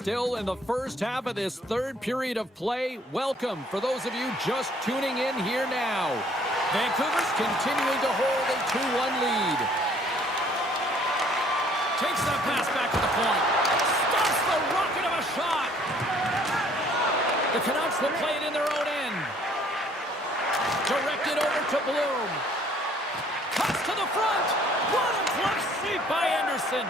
Still in the first half of this third period of play. Welcome for those of you just tuning in here now. Vancouver's continuing to hold a 2-1 lead. Takes that pass back to the point. Stops the rocket of a shot. The Canucks will play it in their own end. Directed over to Bloom. Cuts to the front. What a glove save by Anderson.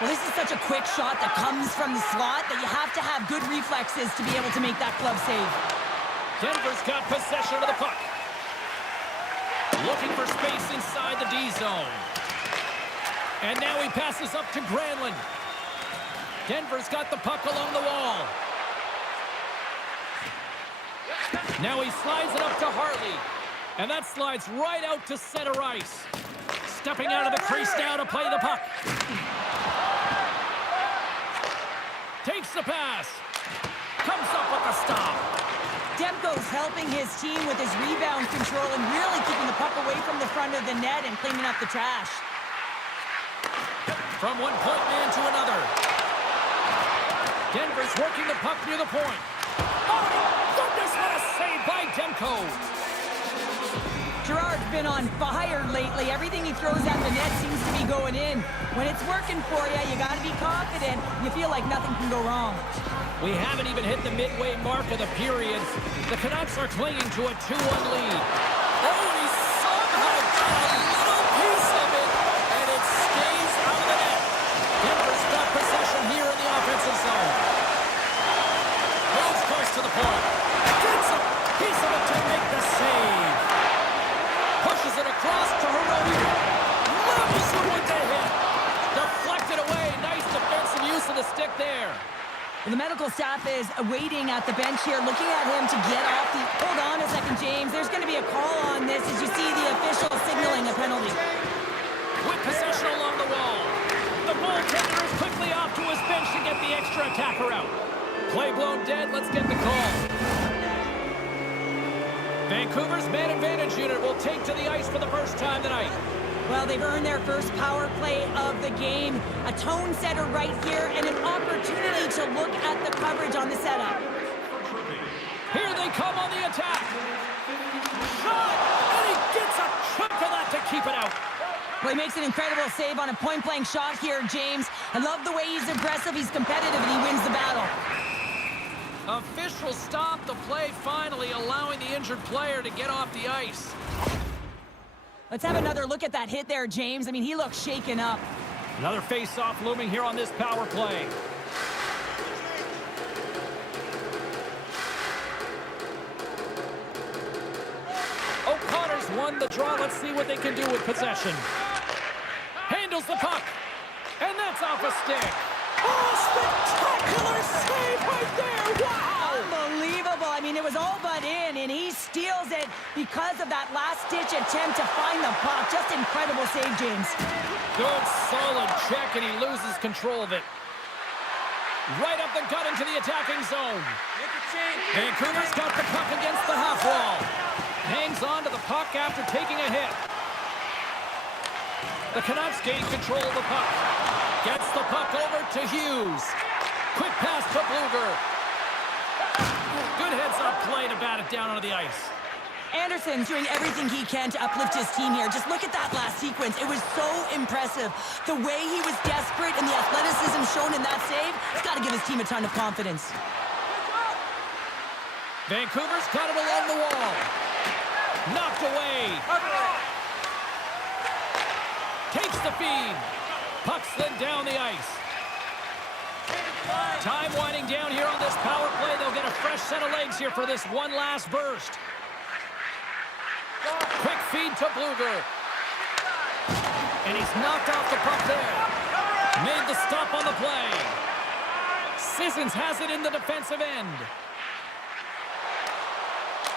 Well, this is such a quick shot that comes from the slot that you have to have good reflexes to be able to make that glove save. Denver's got possession of the puck. Looking for space inside the D zone. And now he passes up to Granlund. Denver's got the puck along the wall. Now he slides it up to Hartley. And that slides right out to center ice. Stepping out of the crease now to play the puck. Takes the pass. Comes up with the stop. Demko's helping his team with his rebound control and really keeping the puck away from the front of the net and cleaning up the trash. From one point man to another. Denver's working the puck near the point. Oh, goodness, what a save by Demko. Gerard's been on fire lately. Everything he throws at the net seems to be going in. When it's working for you, you got to be confident. You feel like nothing can go wrong. We haven't even hit the midway mark of the period. The Canucks are clinging to a 2-1 lead. Oh, he somehow got a little piece of it, and it stays out of the net. Denver's got possession here in the offensive zone. Goes close to the point. Gets a piece of it to make the save. Pushes it across to Hironi. Levels it with the hit. Deflected away. Nice defensive use of the stick there. The medical staff is waiting at the bench here, looking at him to get off the... Hold on a second, James. There's going to be a call on this as you see the official signaling a penalty. With possession along the wall. The goaltender is quickly off to his bench to get the extra attacker out. Play blown dead. Let's get the call. Vancouver's man advantage unit will take to the ice for the first time tonight. Well, they've earned their first power play of the game. A tone setter right here and an opportunity to look at the coverage on the setup. Here they come on the attack. Shot! And he gets a chunk of that to keep it out. Well, he makes an incredible save on a point-blank shot here, James. I love the way he's aggressive, he's competitive, and he wins the battle. Officials stop the play finally, allowing the injured player to get off the ice. Let's have another look at that hit there, James. I mean, he looks shaken up. Another face-off looming here on this power play. O'Connor's won the draw. Let's see what they can do with possession. Handles the puck. And that's off a stick. Oh, spectacular save right there! Wow! Unbelievable. I mean, it was all but in, and he steals it because of that last-ditch attempt to find the puck. Just incredible save, James. Good, solid check, and he loses control of it. Right up the gut into the attacking zone. Vancouver's got the puck against the half wall. Hangs on to the puck after taking a hit. The Canucks gain control of the puck. Gets the puck over to Hughes. Quick pass to Blueger. Good heads-up play to bat it down onto the ice. Anderson's doing everything he can to uplift his team here. Just look at that last sequence. It was so impressive. The way he was desperate and the athleticism shown in that save, he's got to give his team a ton of confidence. Vancouver's got it along the wall. Knocked away. Takes the feed. Puck slid down the ice. Time winding down here on this power play. They'll get a fresh set of legs here for this one last burst. Quick feed to Blueger. And he's knocked off the puck there. Made the stop on the play. Sissons has it in the defensive end.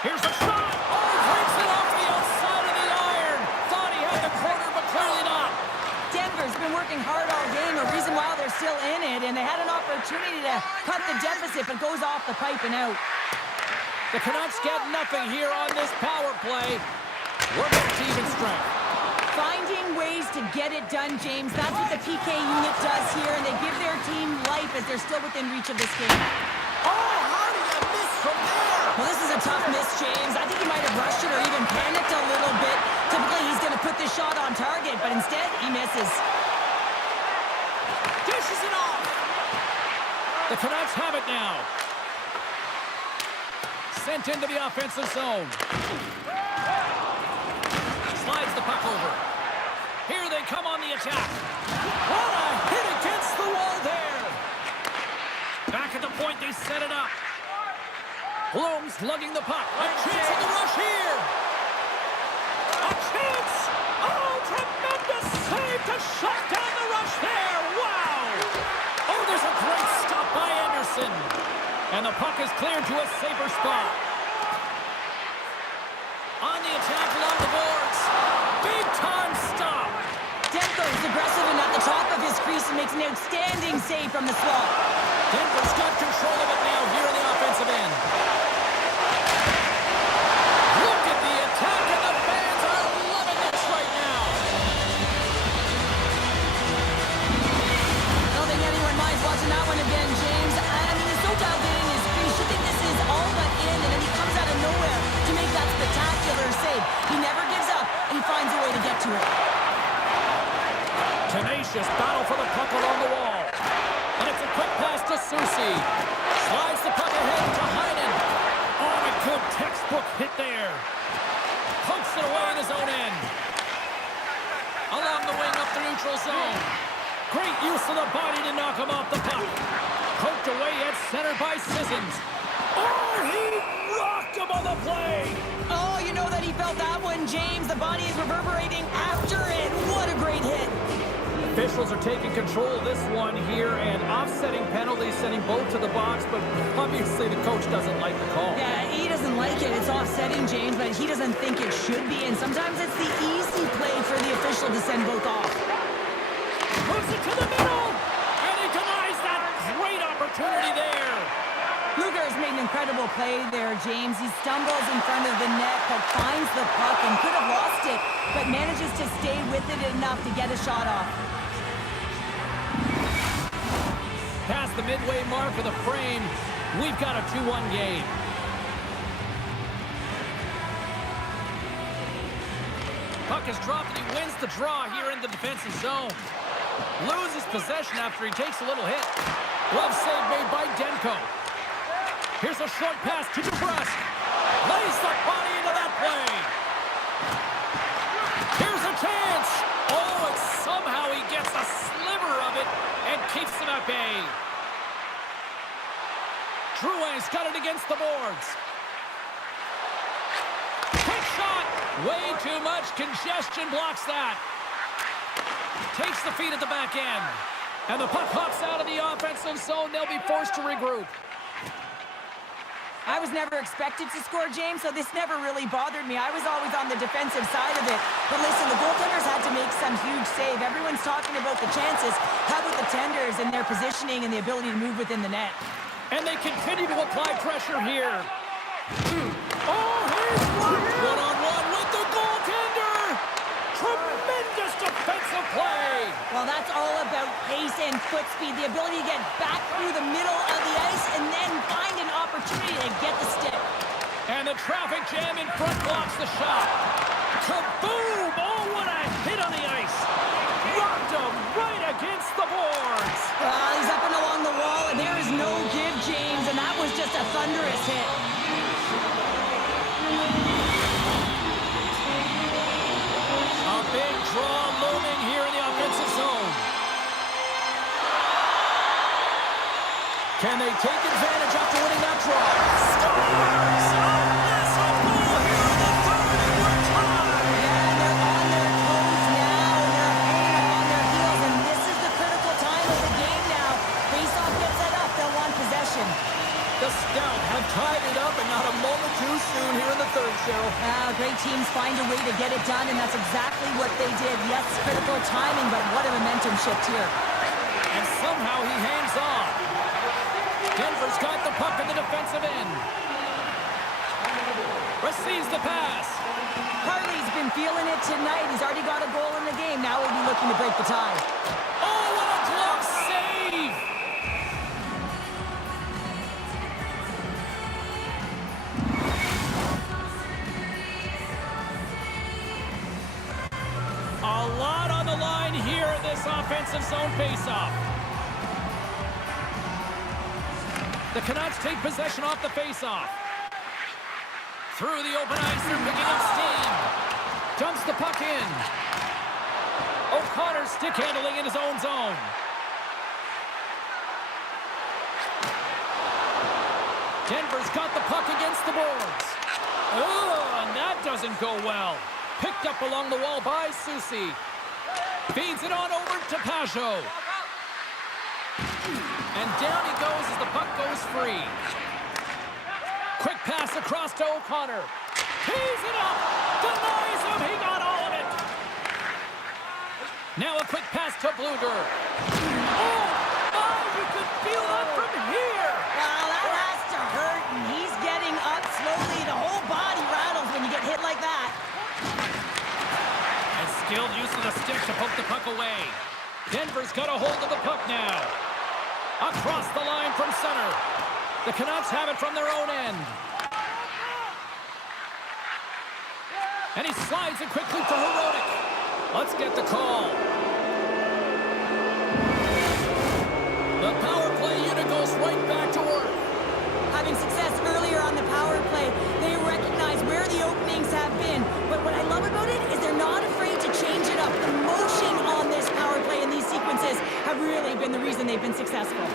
Here's a shot. Oh, breaks it off the outside of the iron. Thought he had the corner, but clearly not. Denver's been working hard all game, a reason why they're still in it, and they had an opportunity to cut the deficit, but goes off the pipe and out. The Canucks get nothing here on this power play. We're back to even strength. Finding ways to get it done, James. That's what the PK unit does here, and they give their team life as they're still within reach of this game. Oh, how do you miss from there? Well, this is a tough miss, James. I think he might have rushed it or even panicked a little bit. Typically, he's going to put this shot on target, but instead, he misses. Dishes it off. The Canucks have it now. Sent into the offensive zone. Slides the puck over. Here they come on the attack. What a hit against the wall there. Back at the point, they set it up. Bloom's lugging the puck. A chance on the rush here. A chance. Oh, tremendous save to shut down the rush there. Wow. Oh, there's a great stop by Anderson. And the puck is cleared to a safer spot. On the attack along the boards. Big time stop. Demko's aggressive and at the top of his crease and makes an outstanding save from the slot. Denver's got control of it now here in the offensive end. Look at the attack, and the fans are loving this right now. I don't think anyone minds watching that one again, James. I mean, he's so dialed in his crease. You think this is all but in, and then he comes out of nowhere to make that spectacular save. He never gives up, and he finds a way to get to it. Tenacious battle for the puck along the wall. And it's a quick pass to Soucy. Slides the puck ahead to Heinen. Oh, a good textbook hit there. Pokes it away in his own end. Along the wing up the neutral zone. Great use of the body to knock him off the puck. Poked away at center by Sissons. Oh, he rocked him on the play. Oh, you know that he felt that one, James. The body is reverberating after it. What a great hit. Officials are taking control of this one here and offsetting penalties, sending both to the box, but obviously the coach doesn't like the call. Yeah, he doesn't like it. It's offsetting, James, but he doesn't think it should be, and sometimes it's the easy play for the official to send both off. Moves it to the middle, and he denies that great opportunity there. Luger's made an incredible play there, James. He stumbles in front of the net, but finds the puck and could have lost it, but manages to stay with it enough to get a shot off. Past the midway mark of the frame, we've got a 2-1 game. Puck is dropped and he wins the draw here in the defensive zone. Loses possession after he takes a little hit. Glove save made by Demko. Here's a short pass to DeBrusk. Lays the body into that play. Here's a chance. Oh, and somehow he gets a sliver of it and keeps them at bay. Drouin's got it against the boards. Quick shot. Way too much congestion blocks that. Takes the feed at the back end. And the puck hops out of the offensive zone. They'll be forced to regroup. I was never expected to score, James, so this never really bothered me. I was always on the defensive side of it. But listen, the goaltenders had to make some huge save. Everyone's talking about the chances. How about the tenders and their positioning and the ability to move within the net? And they continue to apply pressure here. Oh, here's one-on-one with the goaltender. Tremendous defensive play. Well, that's all about pace and foot speed, the ability to get back through the middle of the ice and then find an opportunity to get the stick. And the traffic jam in front blocks the shot. Kaboom! Oh, what a hit on the ice. Rocked him right against the boards. He's up and along the wall, and there is no give, James, and that was just a thunderous hit. A big draw looming here in the offensive zone. Can they take advantage after winning that draw? Scores! A massive goal here in the third, and we're tied! Yeah, they're on their toes now, and they're on their heels, and this is the critical time find a way to get it done, and that's exactly what they did. Yes, critical timing, but what a momentum shift here. And somehow he hangs on. Denver's got the puck in the defensive end. Receives the pass. Harley's been feeling it tonight. He's already got a goal in the game. Now he'll be looking to break the tie. Oh, what a glove save! A lot on the line here in this offensive zone faceoff. The Canucks take possession off the faceoff. Through the open ice, they're picking up steam. Dumps the puck in. O'Connor stick handling in his own zone. Denver's got the puck against the boards. Oh, and that doesn't go well. Picked up along the wall by Soucy. Feeds it on over to Pajot. And down he goes as the puck goes free. Quick pass across to O'Connor. Tees it up. Denies him. He got all of it. Now a quick pass to Bluger. Oh, my, you could feel that from here. Well, that has to hurt, and he's getting up slowly. The whole body rattles when you get hit like that. And skilled use of the stick to poke the puck away. Denver's got a hold of the puck now. Across the line from center. The Canucks have it from their own end. And he slides it quickly to Hronek. Let's get the call. The power play unit goes right back to work. Having success earlier on the power play, they recognize where the openings have been. But what I love about it is they're not afraid to change it up. The motion on this power play and these sequences have really been the reason they've been successful.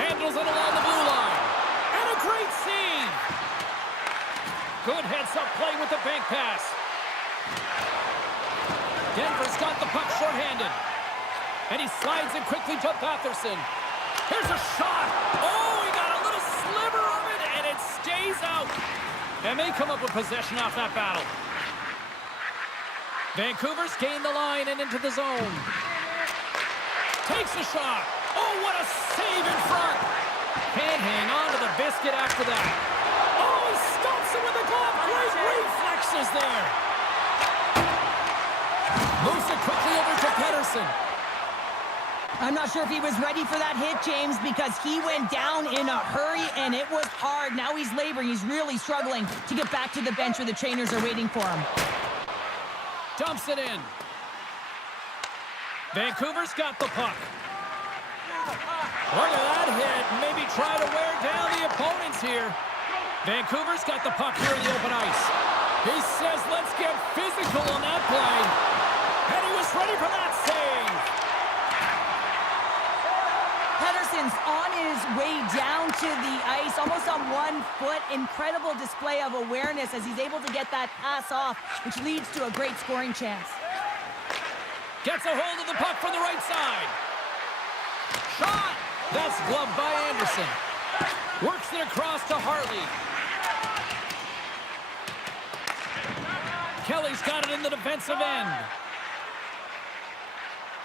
Handles it along the blue line. And a great save. Good heads-up play with the bank pass. Denver's got the puck shorthanded. And he slides it quickly to Batherson. Here's a shot. Oh, he got a little sliver of it, and it stays out. And they come up with possession off that battle. Vancouver's gained the line and into the zone. Takes a shot. Oh, what a save in front. Can't hang on to the biscuit after that. Oh, he stops it with a glove. Great reflexes there. Moves it quickly over to Pettersson. I'm not sure if he was ready for that hit, James, because he went down in a hurry, and it was hard. Now he's laboring. He's really struggling to get back to the bench where the trainers are waiting for him. Dumps it in. Vancouver's got the puck. Look at that hit. Maybe try to wear down the opponents here. Vancouver's got the puck here in the open ice. He says, let's get physical on that play. And he was ready for that save. Pettersson's on his way down to the ice, almost on 1 foot. Incredible display of awareness as he's able to get that pass off, which leads to a great scoring chance. Gets a hold of the puck from the right side. Shot! That's gloved by Anderson. Works it across to Harley. Kelly's got it in the defensive end.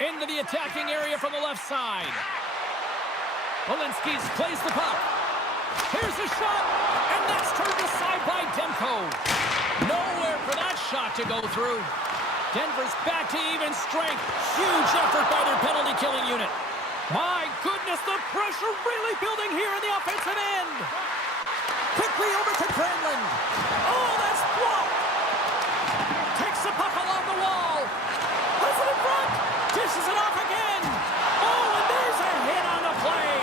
Into the attacking area from the left side. Walensky's plays the puck. Here's a shot, and that's turned aside by Demko. Nowhere for that shot to go through. Denver's back to even strength. Huge effort by their penalty-killing unit. My goodness, the pressure really building here in the offensive end. Quickly over to Granlund. Oh, that's blocked. Takes the puck along the wall. Puts it in front. Dishes it off again. Oh, and there's a hit on the play.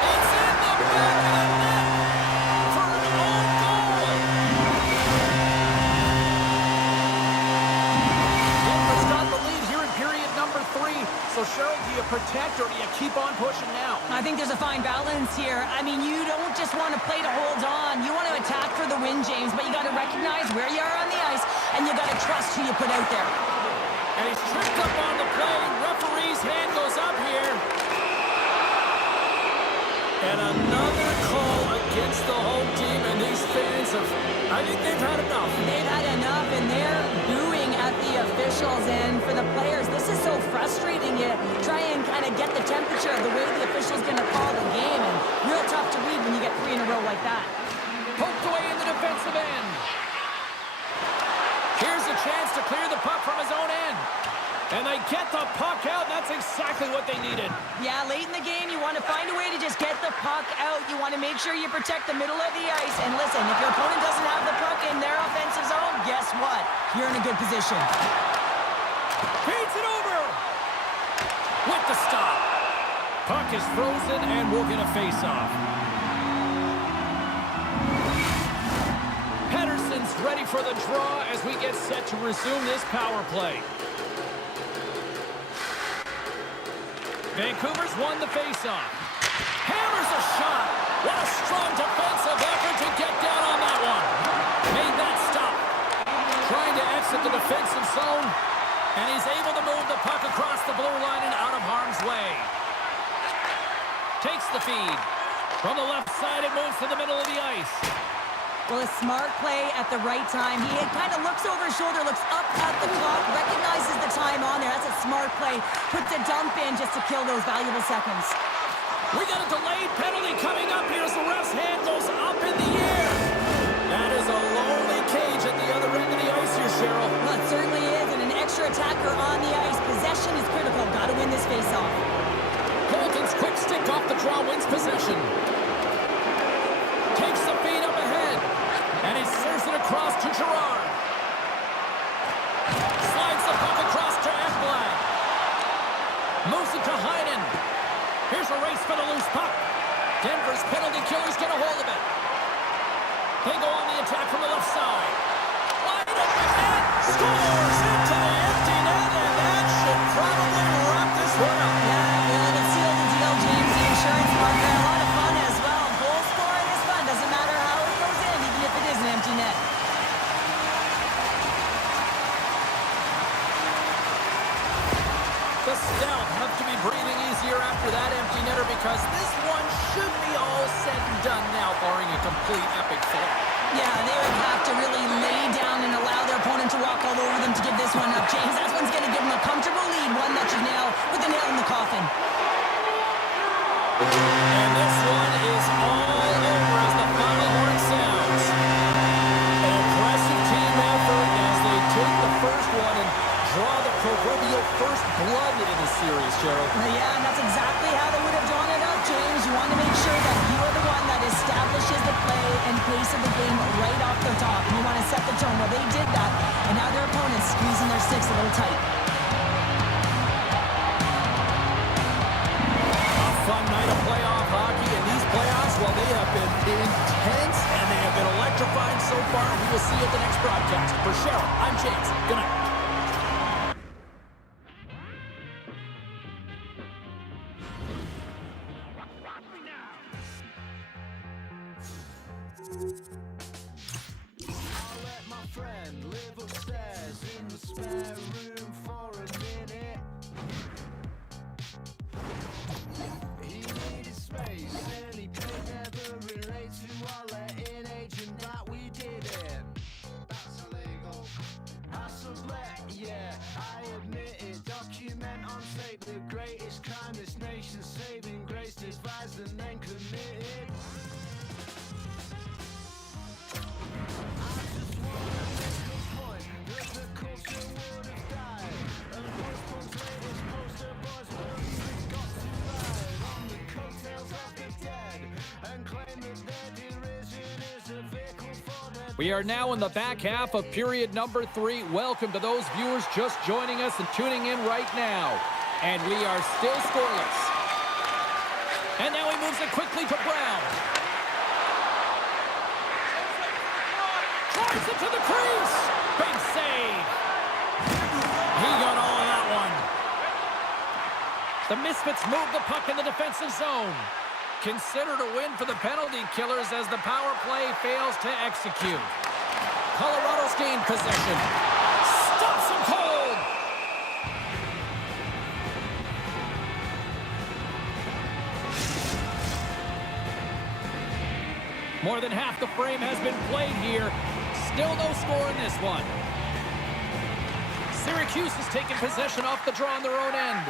It's in the back of the net for an own goal. Denver's got the lead here in period number 3. So, Cheryl, do you protect or do you keep on pushing now? I think there's a fine balance here. I mean, you don't just want to play to hold on. You want to attack for the win, James, but you got to recognize where you are on the ice, and you got to trust who you put out there. And he's tripped up on the play. Referee's hand goes up here. And another call against the home team, and these fans have, I think they've had enough. They've had enough, and they're booing at the officials. And for the players, this is so frustrating. You try and kind of get the temperature of the way the official's going to call the game, and real tough to read when you get 3 in a row like that. Poked away in the defensive end. Here's a chance to clear the puck from his own end. And they get the puck out. That's exactly what they needed. Yeah, late in the game, you want to find a way to just get the puck out. You want to make sure you protect the middle of the ice. And listen, if your opponent doesn't have the puck in their offensive zone, guess what? You're in a good position. Feeds it over. With the stop. Puck is frozen, and we'll get a face-off. Pettersson's ready for the draw as we get set to resume this power play. Vancouver's won the faceoff. Hammers a shot. What a strong defensive effort to get down on that one. Made that stop. Trying to exit the defensive zone. And he's able to move the puck across the blue line and out of harm's way. Takes the feed. From the left side, it moves to the middle of the ice. Well, a smart play at the right time. He kind of looks over his shoulder, looks up at the clock, recognizes the time on there. That's a smart play. Puts a dump in just to kill those valuable seconds. We got a delayed penalty coming up here as the ref's hand goes up in the air. That is a lonely cage at the other end of the ice here, Cheryl. Well, it certainly is, and an extra attacker on the ice. Possession is critical. Got to win this faceoff. Colton's quick stick off the draw wins possession. Takes the feed up ahead. And he serves it across to Girard. Slides the puck across to Ekblad. Moves it to Heinen. Here's a race for the loose puck. Denver's penalty killers get a hold of it. They go on the attack from the left side. Wide open net. Scores into the empty net, and that should probably wrap this one up. Yeah, it sealed the deal, James. The insurance partner. A lot of fun as well. Goal scoring is fun. Doesn't matter how it goes in, even if it is an empty net. The Stout have to be breathing easier after that empty netter because this one should be all said and done now, barring a complete epic fail. Yeah, they would have to really lay down and allow their opponent to walk all over them to give this one up. James, that one's going to give them a comfortable lead, one that should nail with a nail in the coffin. And this one is all over as the final horn sounds. An impressive team effort as they take the first one and draw the proverbial first blood in the series, Gerald. Yeah, and that's exactly how they would have drawn it up, James. You want to make sure that you are the one that establishes the play and pace of the game right off the top. And you want to set the tone. Well, they did that, and now their opponent's squeezing their sticks a little tight. A fun night of playoff hockey, and these playoffs, well, they have been intense, and they have been electrifying so far. We will see you at the next broadcast. For Cheryl, I'm James. Good night. I'll let my friend live upstairs in the spare room for a minute. He needed space and he could never relate to our letting agent that we didn't. That's illegal. I sublet, yeah, I admit it. Document on tape the greatest crime this nation's saving grace, devised and then committed. We are now in the back half of period number 3. Welcome to those viewers just joining us and tuning in right now. And we are still scoreless. And now he moves it quickly to Brown. Drives it to the crease. Big save. He got all of that one. The Misfits move the puck in the defensive zone. Considered a win for the penalty killers as the power play fails to execute. Colorado's gained possession. Stops him cold. More than half the frame has been played here. Still no score in this one. Syracuse has taken possession off the draw on their own end.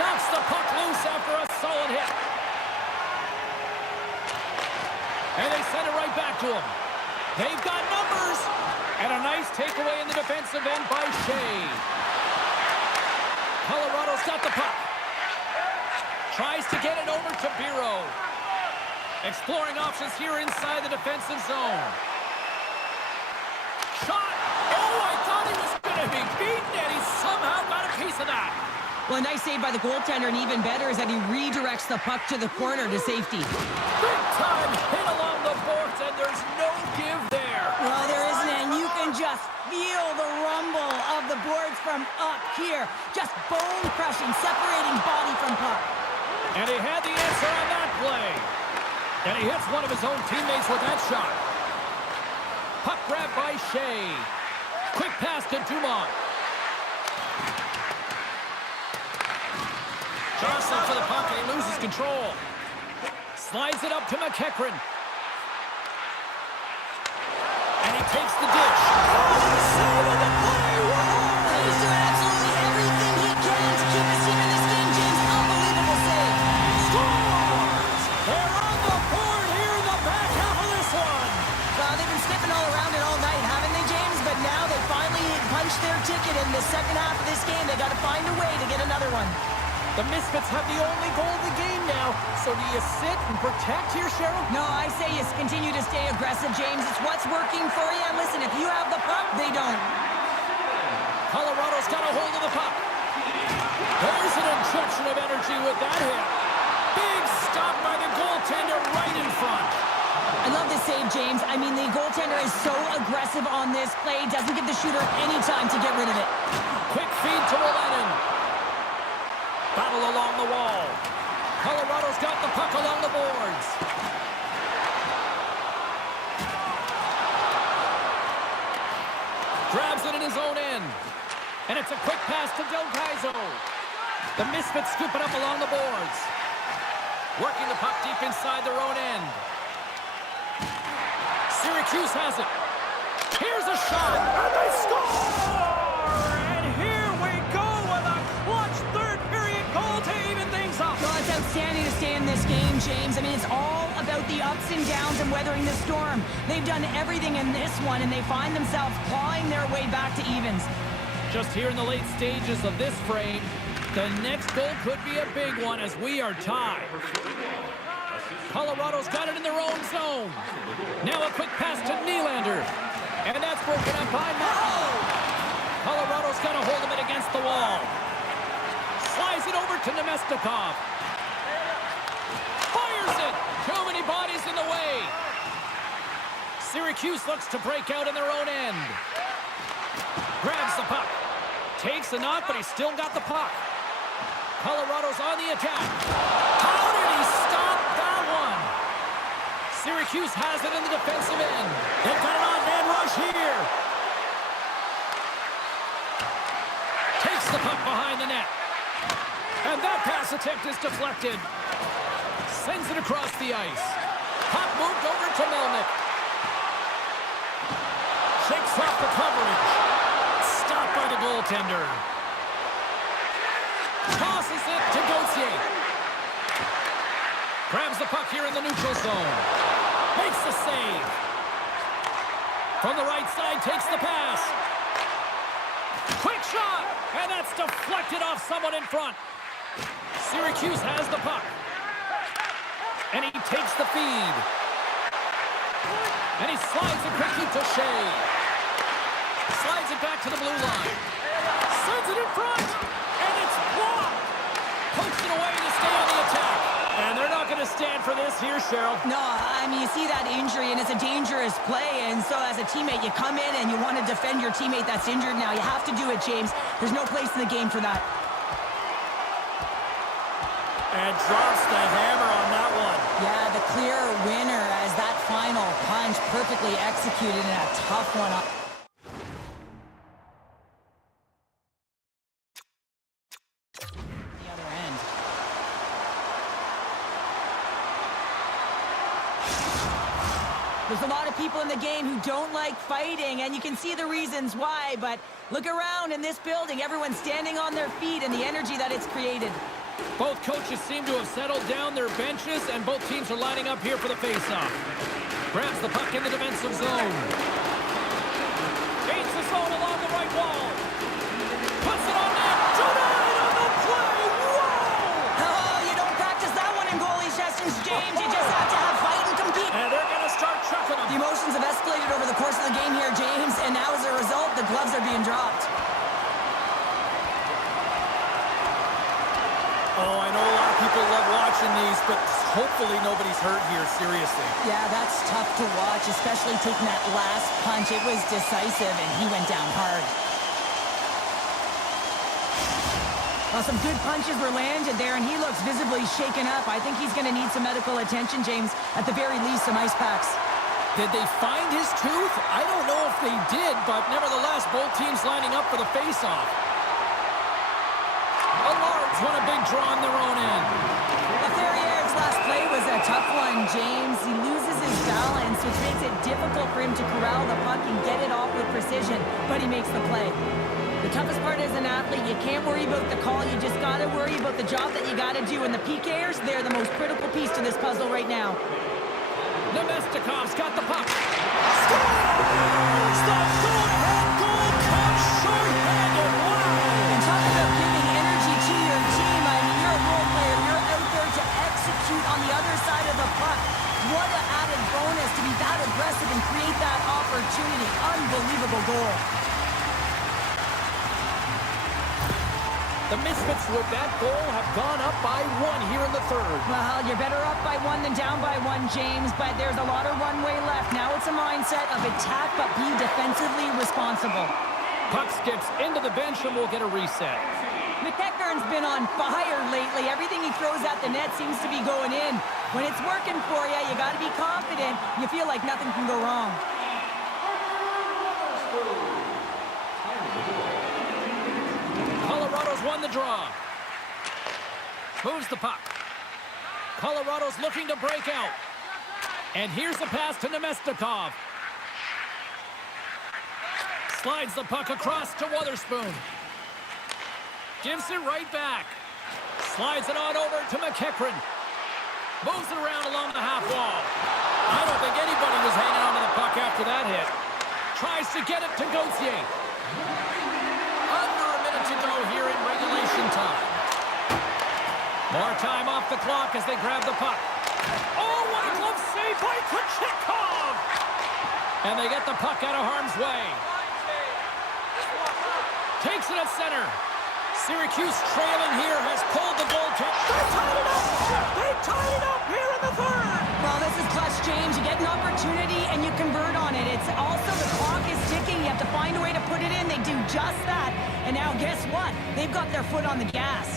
Knocks the puck loose after a solid hit. And they send it right back to him. They've got numbers. And a nice takeaway in the defensive end by Shea. Colorado's got the puck. Tries to get it over to Biro. Exploring options here inside the defensive zone. Shot! Oh, I thought he was going to be beaten, and he somehow got a piece of that. Well, a nice save by the goaltender, and even better is that he redirects the puck to the corner to safety. Big time hit along the boards, and there's no give there. Well, there isn't, and you can just feel the rumble of the boards from up here. Just bone-crushing, separating body from puck. And he had the answer on that play. And he hits one of his own teammates with that shot. Puck grab by Shea. Quick pass to Dumont. Johnson for the puck, and he loses control. Slides it up to McEachran. And he takes the ditch. Save of the play! Whoa! He's doing absolutely everything he can to keep his team in this game, James. Unbelievable save. Scores! They're on the board here in the back half of this one. Well, they've been sniffing all around it all night, haven't they, James? But now they finally punched their ticket in the second half of this game. They got to find a way to get another one. The Misfits have the only goal of the game now. So do you sit and protect here, Cheryl? No, I say you continue to stay aggressive, James. It's what's working for you. And listen, if you have the puck, they don't. Colorado's got a hold of the puck. There's an injection of energy with that hit. Big stop by the goaltender right in front. I love this save, James. I mean, the goaltender is so aggressive on this play. Doesn't give the shooter any time to get rid of it. Quick feed to Willenin. Battle along the wall. Colorado's got the puck along the boards. Grabs it in his own end. And it's a quick pass to Del Gaizo. The Misfits scoop it up along the boards. Working the puck deep inside their own end. Syracuse has it. Here's a shot. And they score! And here we go with a clutch third period goal to even things up. Well, it's outstanding to stay in this game, James. I mean, it's all about the ups and downs and weathering the storm. They've done everything in this one, and they find themselves clawing their way back to evens. Just here in the late stages of this frame, the next goal could be a big one as we are tied. Colorado's got it in their own zone. Now a quick pass to Nylander. And that's broken up by Martin. Colorado's got a hold of it against the wall. Slides it over to Nemestikov. Fires it. Too many bodies in the way. Syracuse looks to break out in their own end. Grabs the puck. Takes the knock, but he's still got the puck. Colorado's on the attack. How did he stop that one? Syracuse has it in the defensive end. They've got an on-man rush here. Takes the puck behind the net. And that pass attempt is deflected. Sends it across the ice. Puck moved over to Melnick. Shakes off the coverage. Stopped by the goaltender. Tosses it to Gauthier. Grabs the puck here in the neutral zone. Makes the save. From the right side, takes the pass. Quick shot! And that's deflected off someone in front. Syracuse has the puck. And he takes the feed. And he slides it quickly to Shea. Slides it back to the blue line. Sends it in front. And it's blocked. Pokes it away to stay on the attack. And they're not going to stand for this here, Cheryl. No, I mean, you see that injury, and it's a dangerous play. And so as a teammate, you come in and you want to defend your teammate that's injured now. You have to do it, James. There's no place in the game for that. And drops the hammer on that one. Yeah, the clear winner as that final punch perfectly executed in a tough one. The other end. There's a lot of people in the game who don't like fighting, and you can see the reasons why, but look around in this building. Everyone's standing on their feet and the energy that it's created. Both coaches seem to have settled down their benches, and both teams are lining up here for the face-off. Grabs the puck in the defensive zone. Gains the zone along the right wall. Puts it on net. Denied on the play. Whoa! Oh, you don't practice that one in goalie sessions, James. You just have to have fight and compete. And they're going to start chucking them. The emotions have escalated over the course of the game here, James, and now as a result, the gloves are being dropped. Oh, I know a lot of people love watching these, but hopefully nobody's hurt here, seriously. Yeah, that's tough to watch, especially taking that last punch. It was decisive, and he went down hard. Well, some good punches were landed there, and he looks visibly shaken up. I think he's going to need some medical attention, James. At the very least, some ice packs. Did they find his tooth? I don't know if they did, but nevertheless, both teams lining up for the face-off. Alarms won a big draw on their own end. Ferrier's last play was a tough one, James. He loses his balance, which makes it difficult for him to corral the puck and get it off with precision, but he makes the play. The toughest part as an athlete, you can't worry about the call. You just got to worry about the job that you got to do. And the PKers, they're the most critical piece to this puzzle right now. Nemestikov's got the puck. Scores! The go-ahead goal comes short-handed. Wow! And talk about giving energy to your team. I mean, you're a role player. You're out there to execute on the other side of the puck. What an added bonus to be that aggressive and create that opportunity. Unbelievable goal. The Misfits with that goal have gone up by 1 here in the third. Well, you're better up by 1 than down by 1, James, but there's a lot of runway left. Now it's a mindset of attack, but be defensively responsible. Puck skips into the bench and we'll get a reset. McEachern's been on fire lately. Everything he throws at the net seems to be going in. When it's working for you, you got to be confident. You feel like nothing can go wrong. Colorado's won the draw. Moves the puck. Colorado's looking to break out. And here's the pass to Nemestikov. Slides the puck across to Wotherspoon. Gives it right back. Slides it on over to McEachern. Moves it around along the half wall. I don't think anybody was hanging on to the puck after that hit. Tries to get it to Gauthier. Under a minute to go here in regulation time. More time off the clock as they grab the puck. Oh, what a glove save by Kochetkov! And they get the puck out of harm's way. Takes it at center. Syracuse trailing here has pulled the goaltender. They tied it up! They tied it up here in the third! Well, this is clutch, James. You get an opportunity and you convert on it. It's also the clock is ticking. You have to find a way to put it in. They do just that. And now guess what? They've got their foot on the gas.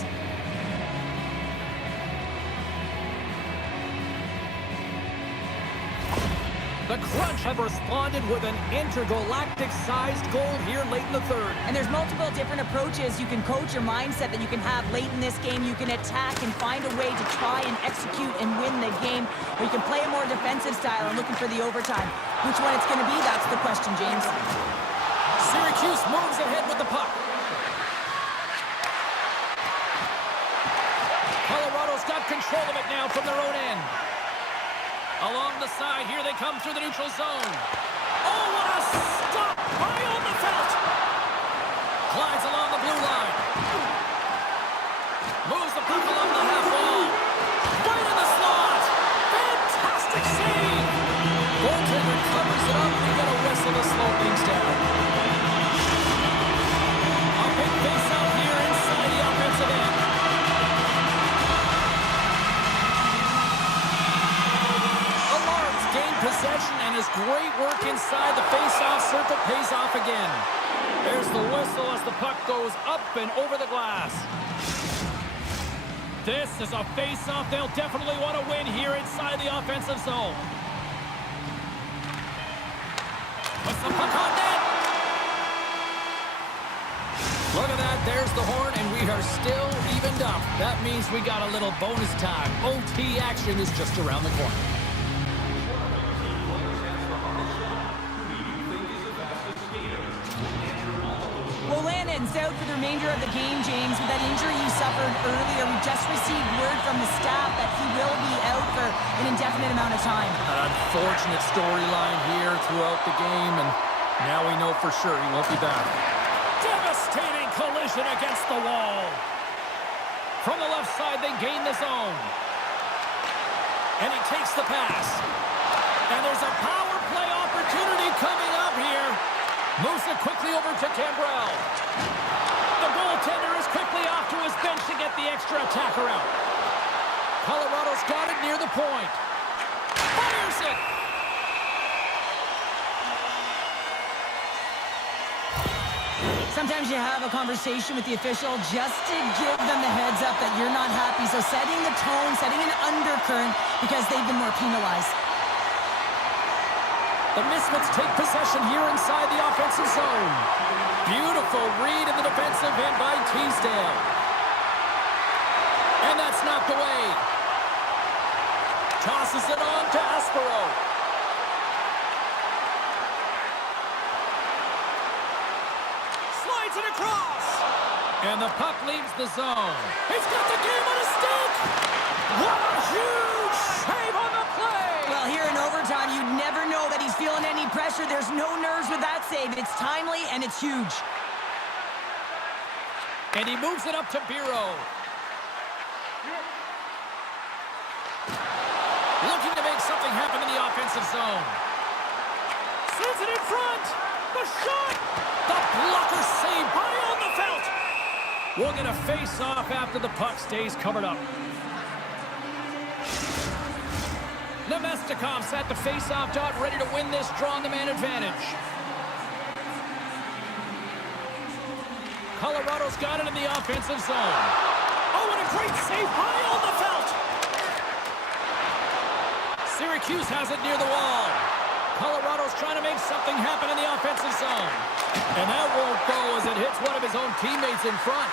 The Crunch have responded with an intergalactic-sized goal here late in the third. And there's multiple different approaches. You can coach your mindset that you can have late in this game. You can attack and find a way to try and execute and win the game. Or you can play a more defensive style and looking for the overtime. Which one it's going to be, that's the question, James. Syracuse moves ahead with the puck. Colorado's got control of it now from their own end. Along the side, here they come through the neutral zone. Oh, what a stop by Oldenfeld! Glides along the blue line. Moves the puck along the half wall. Right in the slot! Fantastic save! Goaltender covers it up. We get a whistle to slow things down. A big face-out here inside the offensive end. Possession and his great work inside the face-off circle pays off again. There's the whistle as the puck goes up and over the glass. This is a face-off they'll definitely want to win here inside the offensive zone. Puts the puck on net. Look at that, there's the horn, and we are still evened up. That means we got a little bonus time. OT action is just around the corner. Edmonton's out for the remainder of the game, James. With that injury you suffered earlier, we just received word from the staff that he will be out for an indefinite amount of time. An unfortunate storyline here throughout the game, and now we know for sure he won't be back. Devastating collision against the wall. From the left side, they gain the zone. And he takes the pass. And there's a power play opportunity coming up here. Moves it quickly over to Cambrell. The goaltender is quickly off to his bench to get the extra attacker out. Colorado's got it near the point. Fires it! Sometimes you have a conversation with the official just to give them the heads up that you're not happy. So setting the tone, setting an undercurrent because they've been more penalized. The Misfits take possession here inside the offensive zone. Beautiful read in the defensive end by Teasdale. And that's knocked away. Tosses it on to Aspero. Slides it across. And the puck leaves the zone. He's got the game on his stick. What a huge save on the play. Well, here in overtime, you'd never know that he's feeling any pressure. There's no nerves with that save. It's timely and it's huge. And he moves it up to Biro. Looking to make something happen in the offensive zone. Sends it in front. The shot. The blocker save by on the felt. We'll get a face-off after the puck stays covered up. Nemestikov's at the face-off dot, ready to win this draw on the man advantage. Colorado's got it in the offensive zone. Oh, and a great save by on the felt. Syracuse has it near the wall. Colorado's trying to make something happen in the offensive zone. And that won't go as it hits one of his own teammates in front.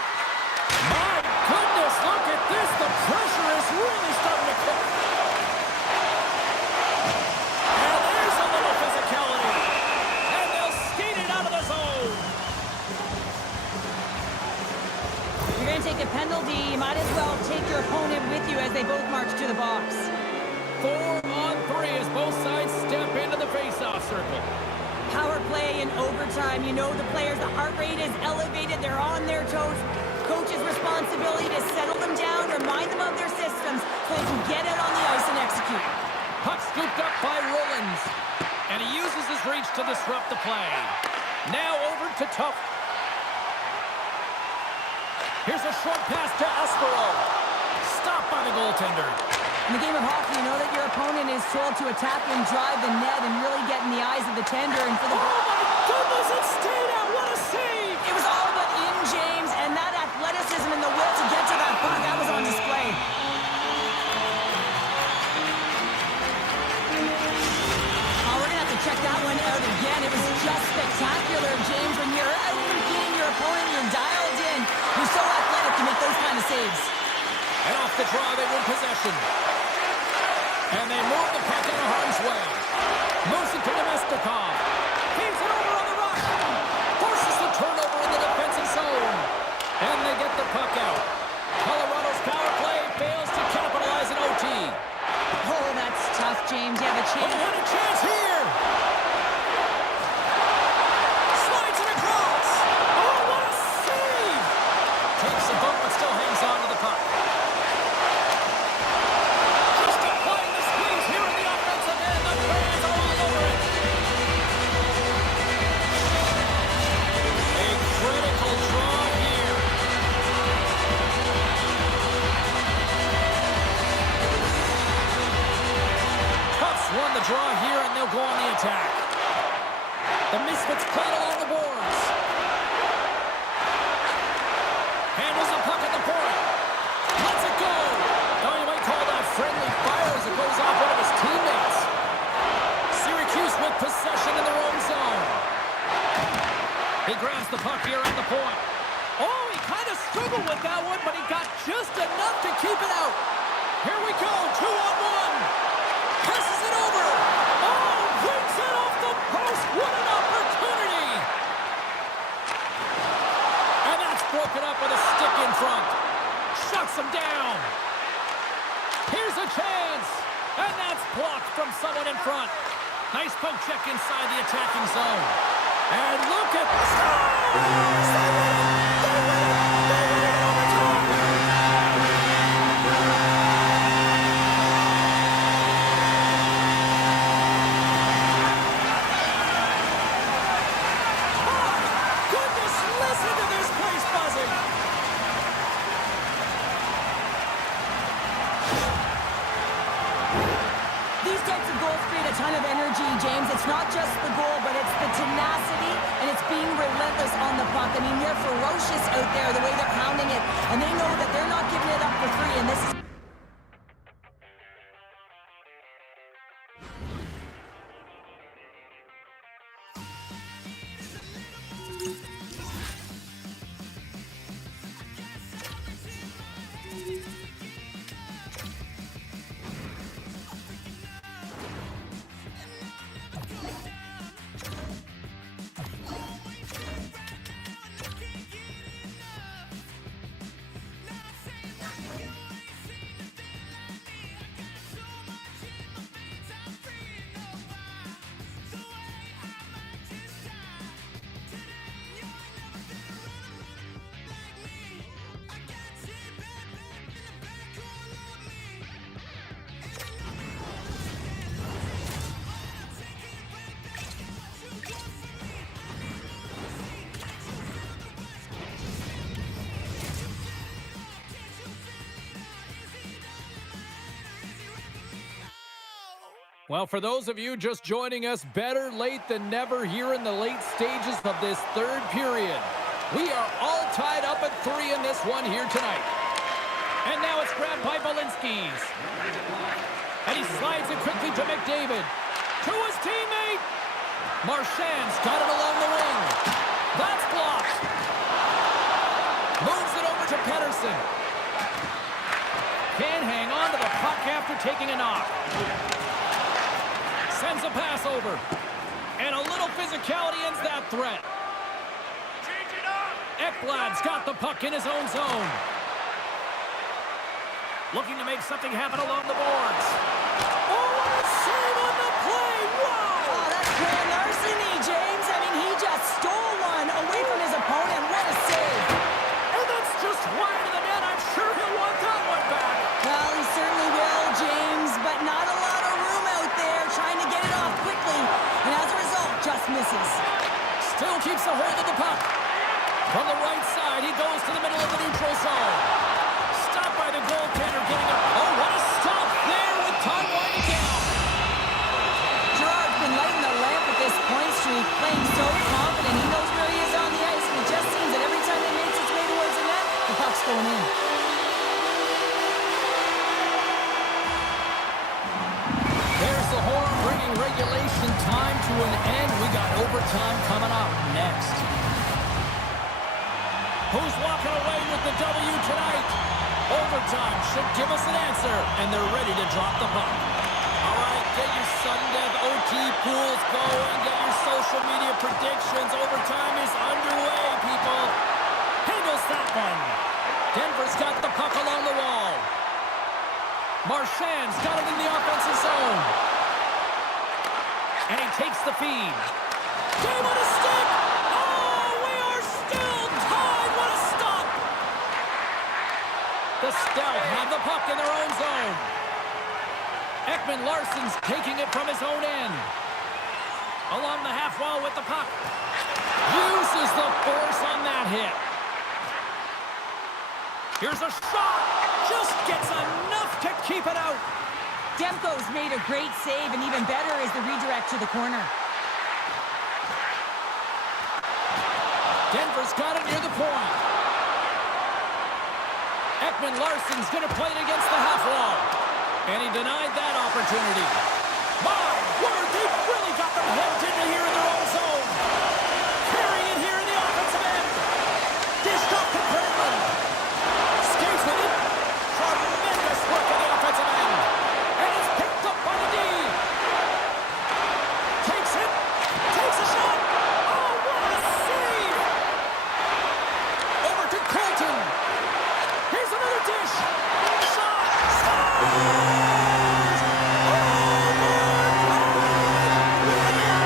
My goodness, look at this. The pressure is really starting to cook. And there's a little physicality. And they'll skate it out of the zone. You're going to take a penalty. You might as well take your opponent with you as they both march to the box. 4-on-3 as both sides step into the face-off circle. Power play in overtime. You know the players, the heart rate is elevated. They're on their toes. Coach's responsibility to settle them down, remind them of their systems so they can get out on the ice and execute. Puck scooped up by Rollins. And he uses his reach to disrupt the play. Now over to Tuff. Here's a short pass to Aspero. Stopped by the goaltender. In the game of hockey, you know that your opponent is told to attack and drive the net and really get in the eyes of the tender. And for the... Oh, my goodness, it stayed out. What a save. It was all but in, James, and that athleticism and the will to get to that puck, that was on display. Oh, we're going to have to check that one out again. It was just spectacular, James. When you're out-competing your opponent, you're dialed in. You're so athletic to make those kind of saves. And off the draw, they win possession. And they move the puck out of harm's way. Moves it to Nemestikov. Feeds it over on the rush. Forces the turnover in the defensive zone. And they get the puck out. Colorado's power play fails to capitalize in OT. Oh, that's tough, James. You have a chance. Oh, what a chance here. Slides it across. Oh, what a save. Takes the bump, but still hangs on to the puck. Just applying the squeeze here in the offensive end. The fans are all over it. A critical draw here. Cubs won the draw here, and they'll go on the attack. The Misfits played along the boards. Handles the puck at the point. Lets it go. Now you might call that friendly fire as it goes off one of his teammates. Syracuse with possession in their own zone. He grabs the puck here at the point. Oh, he kind of struggled with that one, but he got just enough to keep it out. Here we go, 2-on-1. Passes it over. Oh, brings it off the post. What an opportunity. forecheck inside the attacking zone. And look at... Goodness, listen to this place buzzing. These types of goals create a ton of energy, James. It's not just the goal, but it's the tenacity, and it's being relentless on the puck. I mean, they're ferocious out there, the way they're pounding it, and they know that they're not giving it up for free, and this is... Well, for those of you just joining us, better late than never here in the late stages of this third period. We are all tied up at 3 in this one here tonight. And now it's grabbed by Balinskis. And he slides it quickly to McDavid. To his teammate. Marchand's got it along the wing. That's blocked. Moves it over to Pettersson. Can't hang on to the puck after taking a knock. Sends a pass over. And a little physicality ends that threat. Change it up. Ekblad's got the puck in his own zone. Looking to make something happen along the boards. Oh, what a save on the play. Wow. Oh, that's grand larceny, James. I mean, he just stole one away from his opponent. What a save. And that's just wide of the net. I'm sure he'll want that one back. Well, he certainly will, James, but not a lot of room out there trying to get it off quickly. And as a result, just misses. Still keeps a hold of the puck. From the right side, he goes to the middle of the neutral zone. Stopped by the goaltender, getting up. Oh, what a stop there with time winding down. Gerard's been lighting the lamp with this point streak, playing so confident. He knows where he is on the ice, and it just seems that every time he makes his way towards the net, the puck's going in. There's the horn bringing regulation time to an end. We got overtime coming up next. Who's walking away with the W tonight? Overtime should give us an answer, and they're ready to drop the puck. All right, get your sudden death OT pools going. Get your social media predictions. Overtime is underway, people. Handles that one. Denver's got the puck along the wall. Marchand's got it in the offensive zone. And he takes the feed. Game on a stick! Oh, we are still tied! What a stop! The Stout have the puck in their own zone. Ekman-Larsson's taking it from his own end. Along the half wall with the puck. Uses the force on that hit. Here's a shot! Just gets enough to keep it out. Demko's made a great save, and even better is the redirect to the corner. Denver's got it near the point. Ekman-Larsson's going to play it against the half wall. And he denied that opportunity. My word, they've really got them hemmed into here in their own zone. Carrying it here in the offensive end. Dished off to Perlman. Skates with it. Tremendous work on the offensive end. And it's picked up by the D. Takes it. Takes a shot. Oh, what a save. Over to Colton. Here's another dish. Shot. Scores. Oh, my God.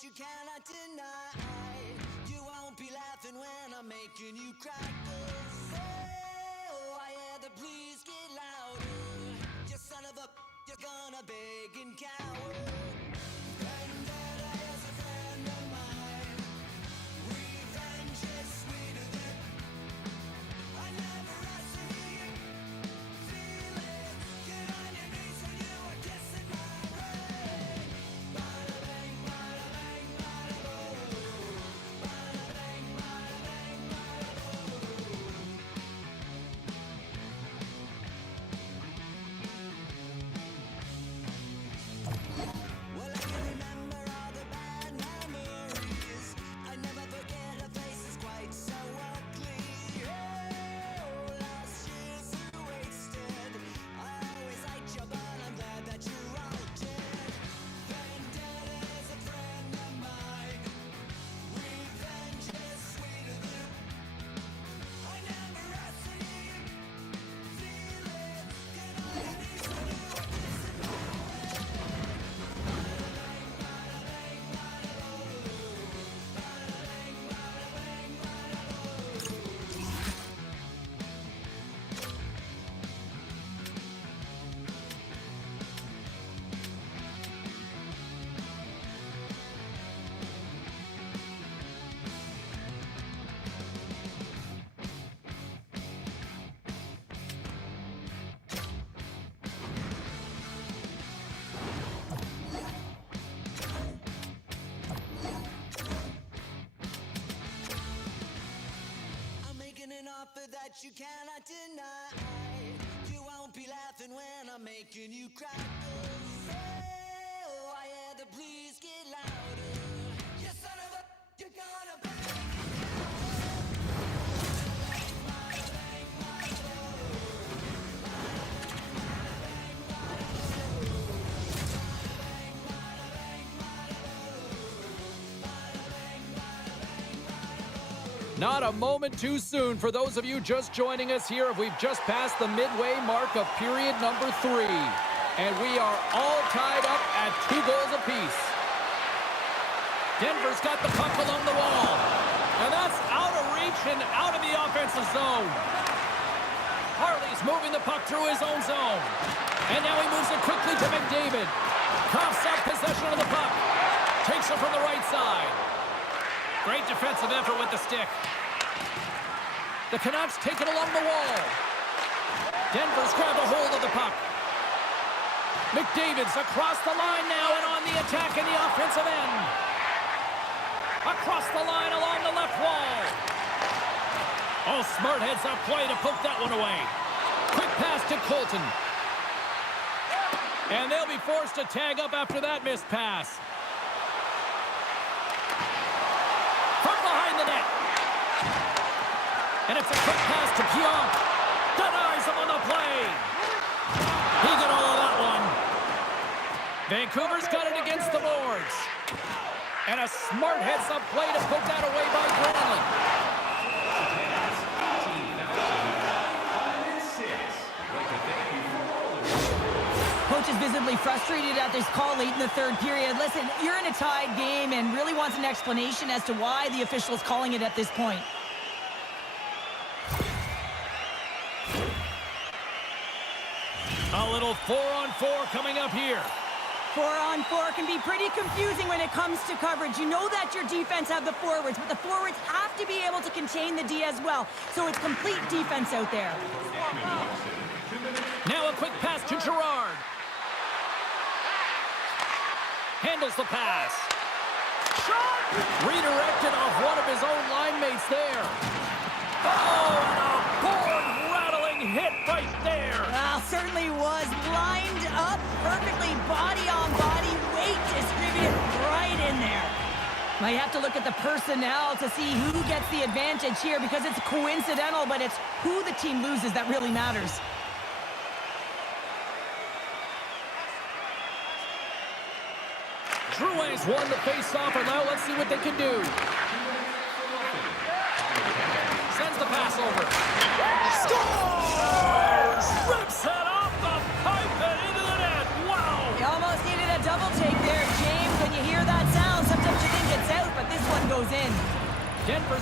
that you cannot deny. You won't be laughing when I'm making you cry. 'Cause, oh, I hear the please get louder. You son of a, you're gonna beg and cower. Vendetta is a friend of mine. Revenge is sweeter than I never asked to hear you feel it. Get on your knees when you are kissing my ring. Bada bang, bada bang, bada boom. Bada bang, bada bang, bada boom. Well, I can remember all the bad memories. I never forget her face is quite so ugly. Oh, last year's are wasted. I always liked you, but I'm glad that you're all dead. Vendetta is a friend of mine. Revenge is sweeter than I never asked to hear you feel it. Get on your knees when you are kissing my I'm making an offer that you cannot deny. You won't be laughing when I'm making you cry. 'Cause, oh, I hear the please get louder. You son of a, you're gonna bang. Not a moment too soon for those of you just joining us here. We've just passed the midway mark of period number 3. And we are all tied up at 2 goals apiece. Denver's got the puck along the wall. And that's out of reach and out of the offensive zone. Harley's moving the puck through his own zone. And now he moves it quickly to McDavid. Coughs up possession of the puck. Takes it from the right side. Great defensive effort with the stick. The Canucks take it along the wall. Denver's grabbed a hold of the puck. McDavid's across the line now and on the attack in the offensive end. Across the line along the left wall. Oh, smart heads up play to poke that one away. Quick pass to Colton. And they'll be forced to tag up after that missed pass. From behind the net. And it's a quick pass to Pionk. Denies him on the play. He got all of that one. Vancouver's got it against the boards. And a smart heads-up play to put that away by Granlund. Coach is visibly frustrated at this call late in the third period. Listen, you're in a tied game and really wants an explanation as to why the official's calling it at this point. A little 4-on-4 coming up here. 4-on-4 can be pretty confusing when it comes to coverage. You know that your defense have the forwards, but the forwards have to be able to contain the D as well. So it's complete defense out there. Now a quick pass to Girard. Handles the pass. Shot! Redirected off one of his own line mates there. Oh, and a board-rattling hit right there. Well, certainly was lined up perfectly, body on body, weight distributed right in there. Now you have to look at the personnel to see who gets the advantage here because it's coincidental, but it's who the team loses that really matters. Drouin's won the face-off, and now let's see what they can do. Sends the pass over. Scores! Rips it off the pipe and into the net. Wow! You almost needed a double take there, James. When you hear that sound, sometimes you think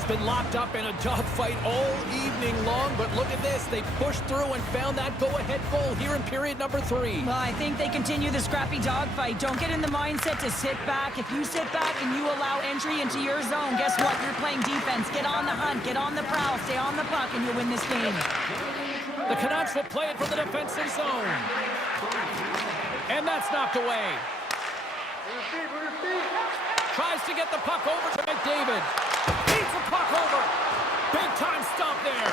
been locked up in a dogfight all evening long, but look at this. They pushed through and found that go-ahead goal here in period number 3. Well, I think they continue the scrappy dogfight. Don't get in the mindset to sit back. If you sit back and you allow entry into your zone, guess what? You're playing defense. Get on the hunt, get on the prowl, stay on the puck, and you'll win this game. The Canucks will play it from the defensive zone. And that's knocked away. Tries to get the puck over to McDavid. Beats the puck over. Big time stop there.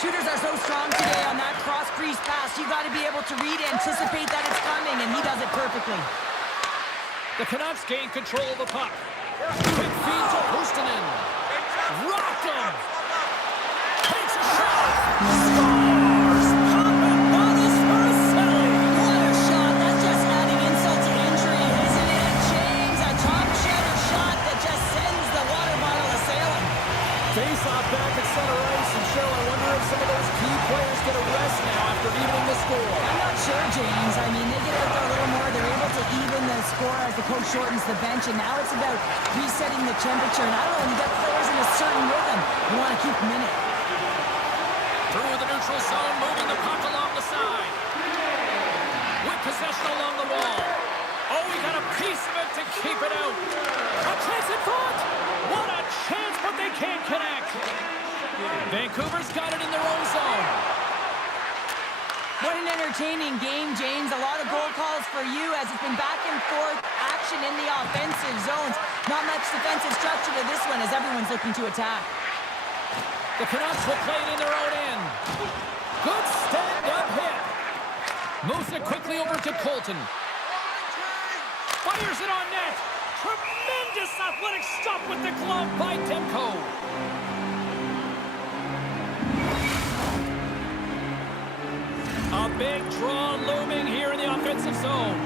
Shooters are so strong today on that cross-crease pass. You got to be able to read, anticipate that it's coming, and he does it perfectly. The Canucks gain control of the puck. Quick feed to Hustonen. Rocked him. Takes a shot. Scores. Popping bottles for a Selly. What a shot. That's just adding insult to injury, isn't it, James? A top-shutter shot that just sends the water bottle a-sailing. Face-off back at center ice, and Cheryl, I wonder if some of those key players get a rest now after evening the score. I'm not sure, James. I mean, they get out there a little more. They're able to even the score as the coach shortens the bench, and now it's about resetting the temperature. And I don't know, when you got players in a certain rhythm, you want to keep them in it. Through the neutral zone, moving the puck along the side. With possession along the wall. Oh, he got a piece of it to keep it out. A chance in front. What a chance, but they can't connect. Vancouver's got it in their own zone. What an entertaining game, James. A lot of goal calls for you as it's been back and forth action in the offensive zones. Not much defensive structure to this one as everyone's looking to attack. The Canucks will play it in their own end. Good stand-up hit. Moves it quickly over to Colton. Fires it on net. Tremendous athletic stop with the glove by Demko. A big draw looming here in the offensive zone.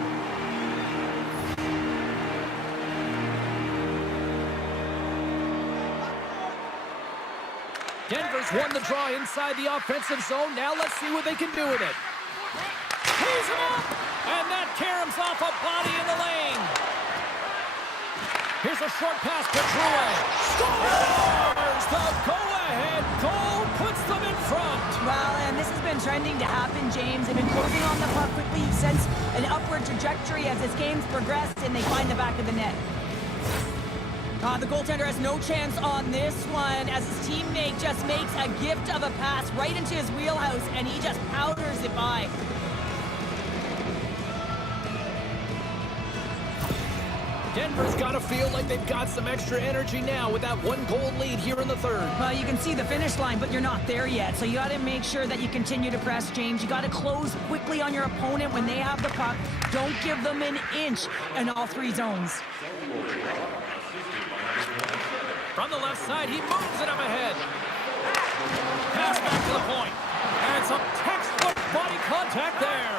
Denver's won the draw inside the offensive zone. Now let's see what they can do with it. Tees him up, and that caroms off a body in the lane. Here's a short pass to Drouin. Scores! The go-ahead goal puts them in front. Well, and this has been trending to happen, James. They've been closing on the puck quickly. You sense an upward trajectory as this game's progressed, and they find the back of the net. The goaltender has no chance on this one as his teammate just makes a gift of a pass right into his wheelhouse, and he just powders it by. Denver's got to feel like they've got some extra energy now with that 1-goal lead here in the third. Well, you can see the finish line, but you're not there yet. So you got to make sure that you continue to press, James. You got to close quickly on your opponent when they have the puck. Don't give them an inch in all 3 zones. From the left side, he moves it up ahead. Pass back to the point. And some textbook body contact there.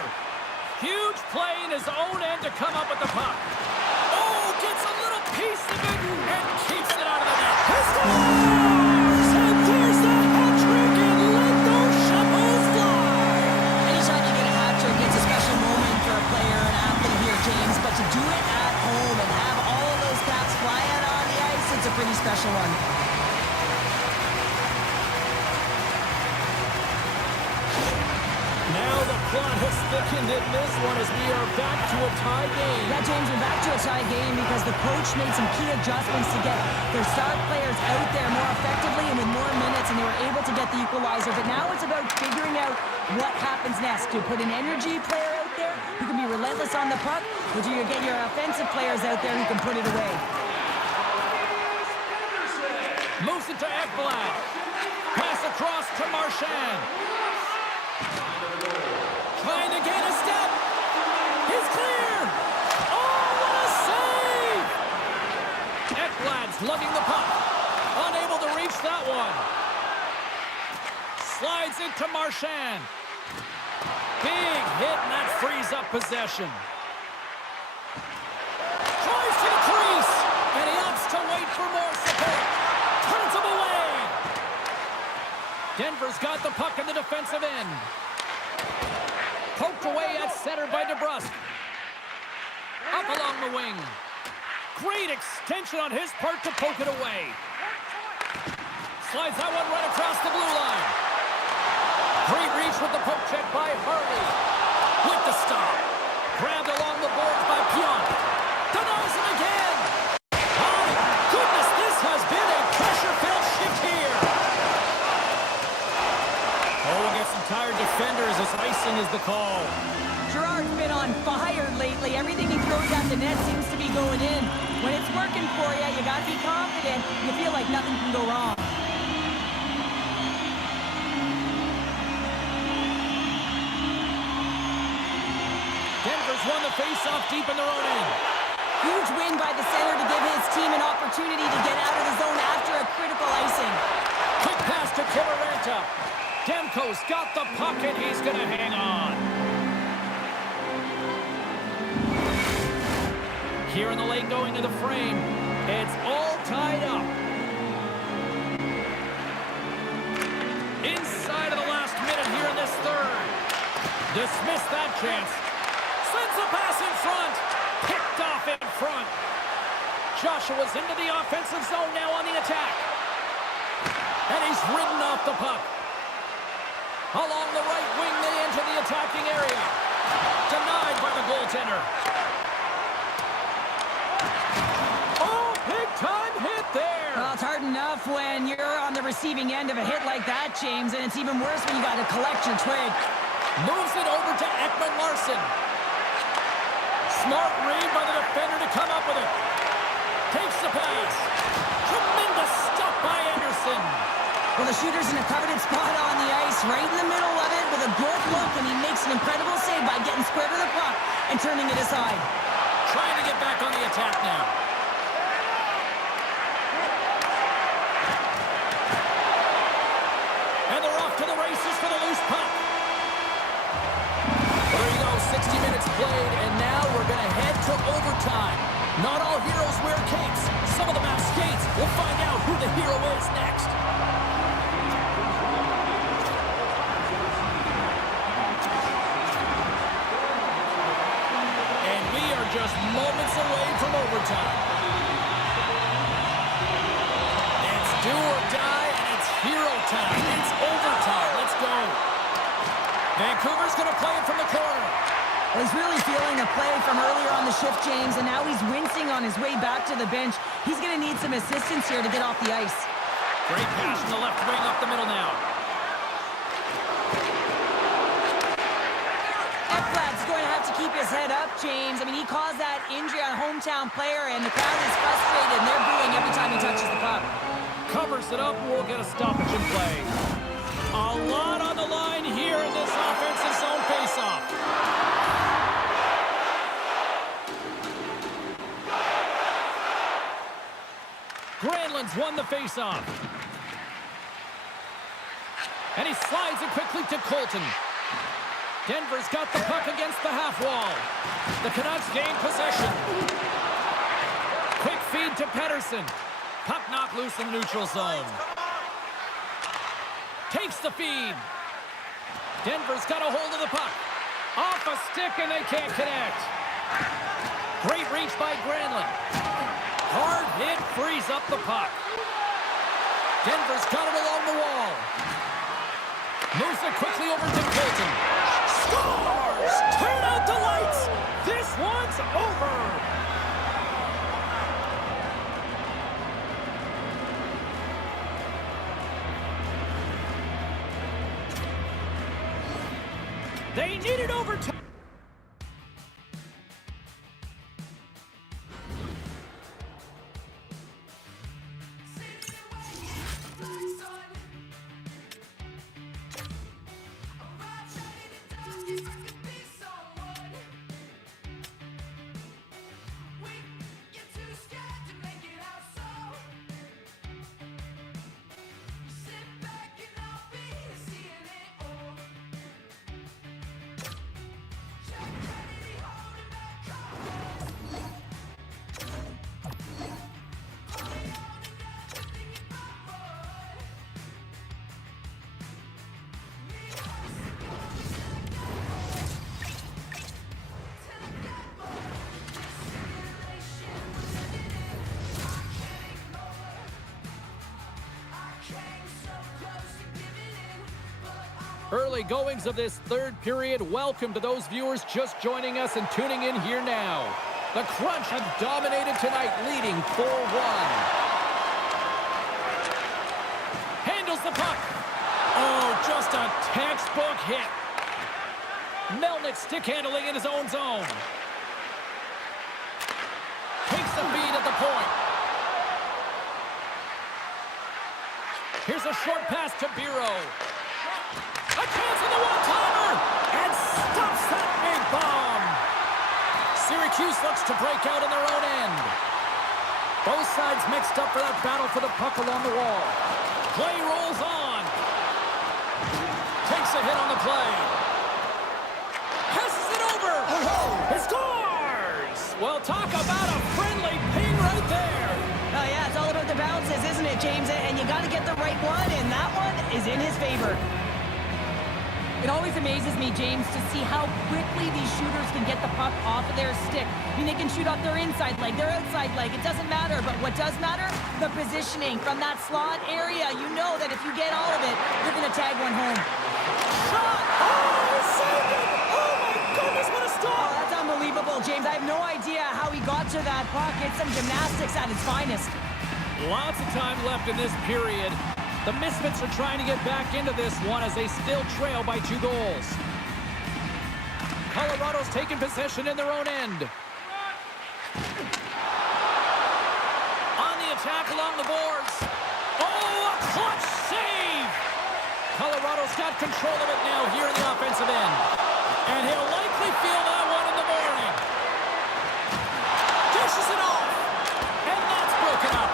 Huge play in his own end to come up with the puck. Oh, gets a little piece of it and keeps it out of the net. He scores! And there's the hat trick, and let those shovels fly. Anytime you get a hat trick, it's a special moment for a player and athlete here, James. But to do it at home and have all of those caps fly out on the ice, it's a pretty special one. Now the plot has thickened in this one as we are back to a tie game. Yeah, James, we're back to a tie game because the coach made some key adjustments to get their star players out there more effectively and with more minutes, and they were able to get the equalizer. But now it's about figuring out what happens next. Do you put an energy player out there who can be relentless on the puck, or do you get your offensive players out there who can put it away? Moves it to Ekblad. Pass across to Marchand. Trying to gain a step. He's clear. Oh, what a save! Ekblad's lugging the puck. Unable to reach that one. Slides into Marchand. Big hit, and that frees up possession. Tries to the crease, and he opts to wait for more support. Turns him away. Denver's got the puck in the defensive end. Poked away at center by DeBrusk. Up along the wing. Great extension on his part to poke it away. Slides that one right across the blue line. Great reach with the poke check by Harley. With the stop. Grabbed along the boards by Pionk. Denies him again. My goodness, this has been a pressure-filled shift here. Oh, we'll get some tired defenders as icing is the call. Gerard's been on fire lately. Everything he throws at the net seems to be going in. When it's working for you, you got to be confident. You feel like nothing can go wrong. Denver's won the face-off deep in their own end. Huge win by the center to give his team an opportunity to get out of the zone after a critical icing. Quick pass to Kiviranta. Demko's got the puck and he's going to hang on. Here in the lane going to the frame. It's all tied up. Inside of the last minute here in this third. Dismissed that chance. Sends the pass in front. Picked off in front. Joshua's into the offensive zone now on the attack. And he's ridden off the puck. Along the right wing, they enter the attacking area. Denied by the goaltender. Oh, big-time hit there. Well, it's hard enough when you're on the receiving end of a hit like that, James, and it's even worse when you got to collect your twig. Moves it over to Ekman Larsson. Smart read by the defender to come up with it. Takes the pass. Tremendous stop by Anderson. Well, the shooter's in a coveted spot on the ice, right in the middle of it with a good look, and he makes an incredible save by getting square to the puck and turning it aside. Trying to get back on the attack now. And they're off to the races for the loose puck. Well, there you go, 60 minutes played, and now we're going to head to overtime. Not all heroes wear capes. Some of them have skates. We'll find out who the hero is next. And we are just moments away from overtime. It's do or die, and it's hero time. It's overtime. Let's go. Vancouver's going to play it from the corner. Well, he's really feeling the play from earlier on the shift, James, and now he's wincing on his way back to the bench. He's going to need some assistance here to get off the ice. Great pass from the left wing up the middle now. Ekblad's going to have to keep his head up, James. I mean, he caused that injury on a hometown player, and the crowd is frustrated, and they're booing every time he touches the puck. Covers it up, we'll get a stoppage in play. A lot on the line here in this offensive zone faceoff. Granlund's won the faceoff. And he slides it quickly to Colton. Denver's got the puck against the half wall. The Canucks gain possession. Quick feed to Pettersson. Puck knocked loose in the neutral zone. Takes the feed. Denver's got a hold of the puck. Off a stick and they can't connect. Great reach by Granlund. Hard hit frees up the puck. Denver's got it along the wall. Moves it quickly over to Colton. Scores! Turn out the lights! This one's over! They needed overtime. Early goings of this third period. Welcome to those viewers just joining us and tuning in here now. The Crunch have dominated tonight, leading 4-1. Handles the puck. Oh, just a textbook hit. Melnick stick handling in his own zone. Takes the feed at the point. Here's a short pass to Biro. A chance on the one-timer! And stops that big bomb! Syracuse looks to break out in their own end. Both sides mixed up for that battle for the puck along the wall. Play rolls on. Takes a hit on the play. Passes it over! He scores! Well, talk about a friendly ping right there. Oh, yeah, it's all about the bounces, isn't it, James? And you got to get the right one, and that one is in his favor. It always amazes me, James, to see how quickly these shooters can get the puck off of their stick. I mean, they can shoot off their inside leg, their outside leg. It doesn't matter, but what does matter? The positioning from that slot area. You know that if you get all of it, you're going to tag one home. Shot! Oh, he saved it! Oh, my goodness, what a stop! Oh, that's unbelievable, James. I have no idea how he got to that puck. It's some gymnastics at its finest. Lots of time left in this period. The Misfits are trying to get back into this one as they still trail by 2 goals. Colorado's taking possession in their own end. On the attack along the boards. Oh, a clutch save! Colorado's got control of it now here in the offensive end. And he'll likely feel that one in the morning. Dishes it off. And that's broken up.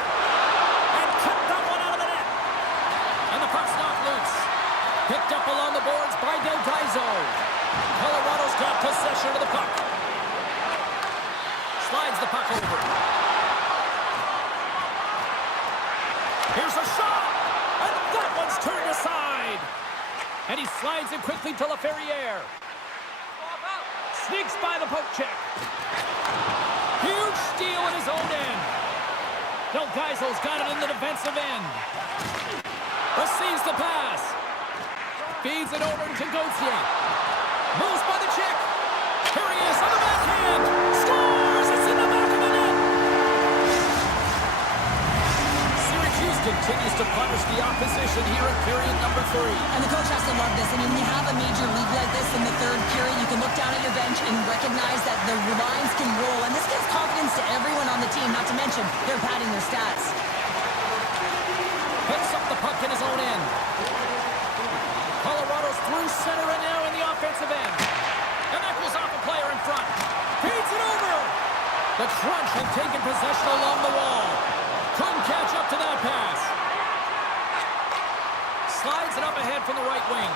And cut that one out of the net. And the puck's knocked loose. Picked up along the boards by Del Daiso. Colorado's got possession of the puck. Slides the puck over. Here's a shot. And that one's turned aside. And he slides it quickly to LaFerriere. Sneaks by the poke check. Huge steal in his own end. Del Daiso's got it in the defensive end. Receives the pass. Feeds it over to Gauthier. Moves by the check. Here he is on the backhand. Scores! It's in the back of the net. Syracuse continues to punish the opposition here in period number 3. And the coach has to love this. I mean, when you have a major league like this in the third period, you can look down at your bench and recognize that the lines can roll. And this gives confidence to everyone on the team, not to mention they're padding their stats. Picks up the puck in his own end. Colorado's through center and now in the offensive end. And that goes off a player in front. Feeds it over. The Crunch have taken possession along the wall. Couldn't catch up to that pass. Slides it up ahead from the right wing.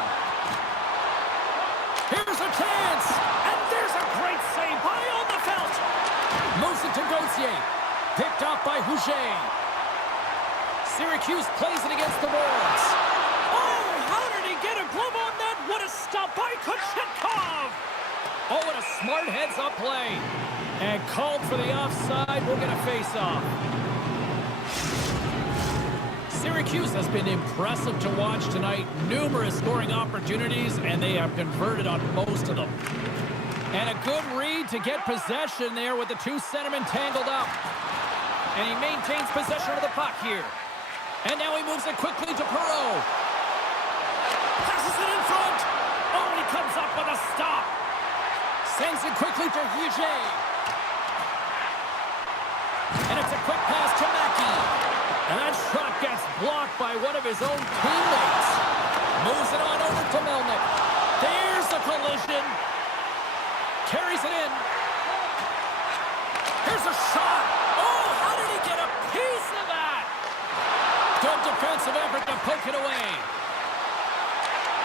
Here's a chance. And there's a great save by Oldefeld. Moves it to Gauthier. Picked off by Houget. Syracuse plays it against the boards. Oh, how did he get a glove on that? What a stop by Kochetkov. Oh, what a smart heads-up play. And called for the offside. We'll get a face-off. Syracuse has been impressive to watch tonight. Numerous scoring opportunities, and they have converted on most of them. And a good read to get possession there with the 2 centermen tangled up. And he maintains possession of the puck here. And now he moves it quickly to Perreault. Passes it in front. Oh, and he comes up with a stop. Sends it quickly to Houget. And it's a quick pass to Mackey. And that shot gets blocked by one of his own teammates. Moves it on over to Melnick. There's the collision. Carries it in. Here's a shot. Oh, how did he get a piece of that? Good defensive effort to poke it away.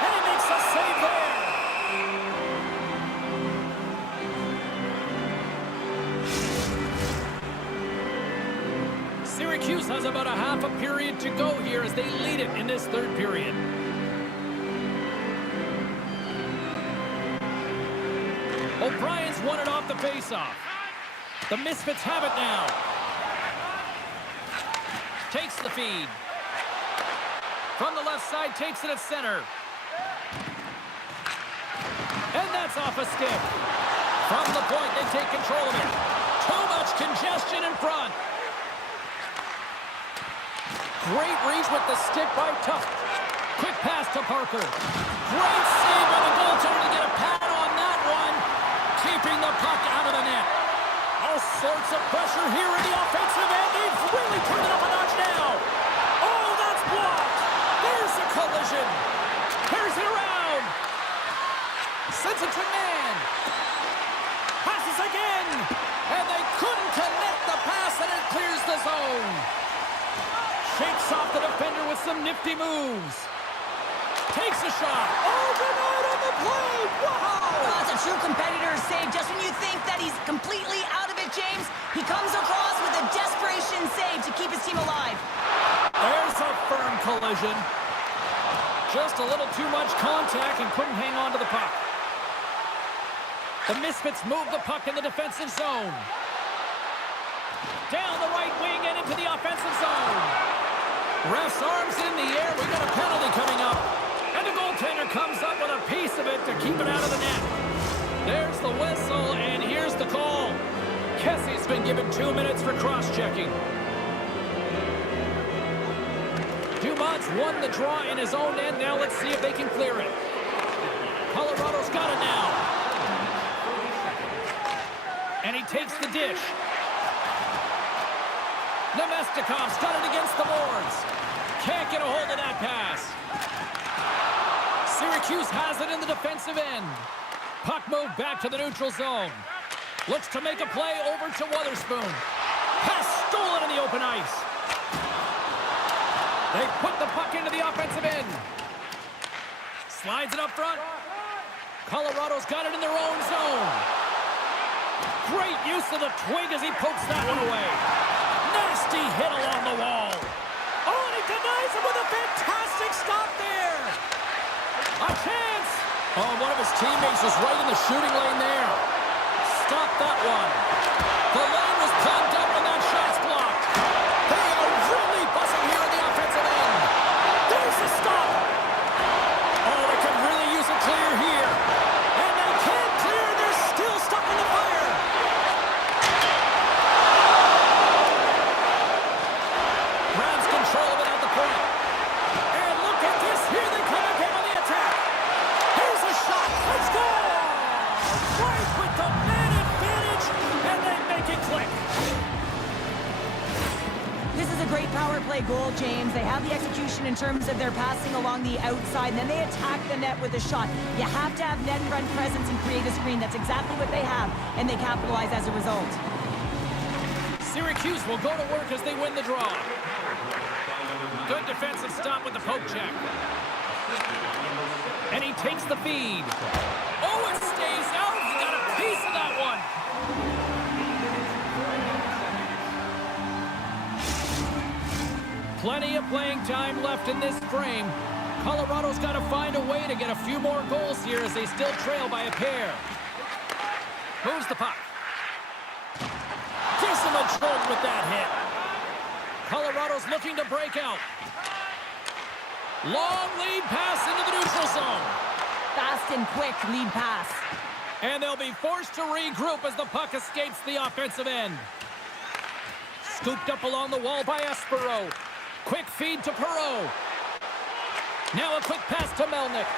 And he makes a save there. Syracuse has about a half a period to go here as they lead it in this third period. O'Brien's won it off the faceoff. The Misfits have it now. Takes the feed. From the left side, takes it at center. a stick. From the point, they take control of it. Too much congestion in front. Great reach with the stick by Tuck. Quick pass to Parker. Great save by the goaltender to get a pad on that one. Keeping the puck out of the net. All sorts of pressure here in the offensive end. They've really turned it up a notch now. Oh, that's blocked. There's a collision. Carries it around. Sends it to man. Passes again. And they couldn't connect the pass, and it clears the zone. Shakes off the defender with some nifty moves. Takes a shot. Oh, denied on the play. Wow. Well, that's a true competitor save. Just when you think that he's completely out of it, James, he comes across with a desperation save to keep his team alive. There's a firm collision. Just a little too much contact and couldn't hang on to the puck. The Misfits move the puck in the defensive zone. Down the right wing and into the offensive zone. Ref's arms in the air. We got a penalty coming up. And the goaltender comes up with a piece of it to keep it out of the net. There's the whistle, and here's the call. Kessie's been given 2 minutes for cross-checking. Dumont's won the draw in his own end. Now let's see if they can clear it. Colorado's got it now. And he takes the dish. Nemestikov's got it against the boards. Can't get a hold of that pass. Syracuse has it in the defensive end. Puck moved back to the neutral zone. Looks to make a play over to Wotherspoon. Pass stolen in the open ice. They put the puck into the offensive end. Slides it up front. Colorado's got it in their own zone. Great use of the twig as he pokes that one away. Nasty hit along the wall. Oh, and he denies him with a fantastic stop there. A chance. Oh, one of his teammates was right in the shooting lane there. Stop that one. The lane was plugged up and that shot's blocked. They are really buzzing here in the offensive end. There's a stop. Oh, they could really use a clear here. And they can't clear. They're still stuck in the fire. Grabs control of it at the point. And look at this. Here they come again on the attack. Here's a shot. Let's go. Right with the man advantage. And they make it click. This is a great power play goal, James. They have the execution in terms of their passing along the outside, and then they attack the net with a shot. You have to have net front presence and create a screen. That's exactly what they have, and they capitalize as a result. Syracuse will go to work as they win the draw. Good defensive stop with the poke check. And he takes the feed. Oh, it stays out. He got a piece of that one. Plenty of playing time left in this frame. Colorado's got to find a way to get a few more goals here as they still trail by a pair. Moves the puck. Gives him a jolt with that hit. Colorado's looking to break out. Long lead pass into the neutral zone. Fast and quick lead pass. And they'll be forced to regroup as the puck escapes the offensive end. Scooped up along the wall by Espero. Quick feed to Perreault. Now a quick pass to Melnick.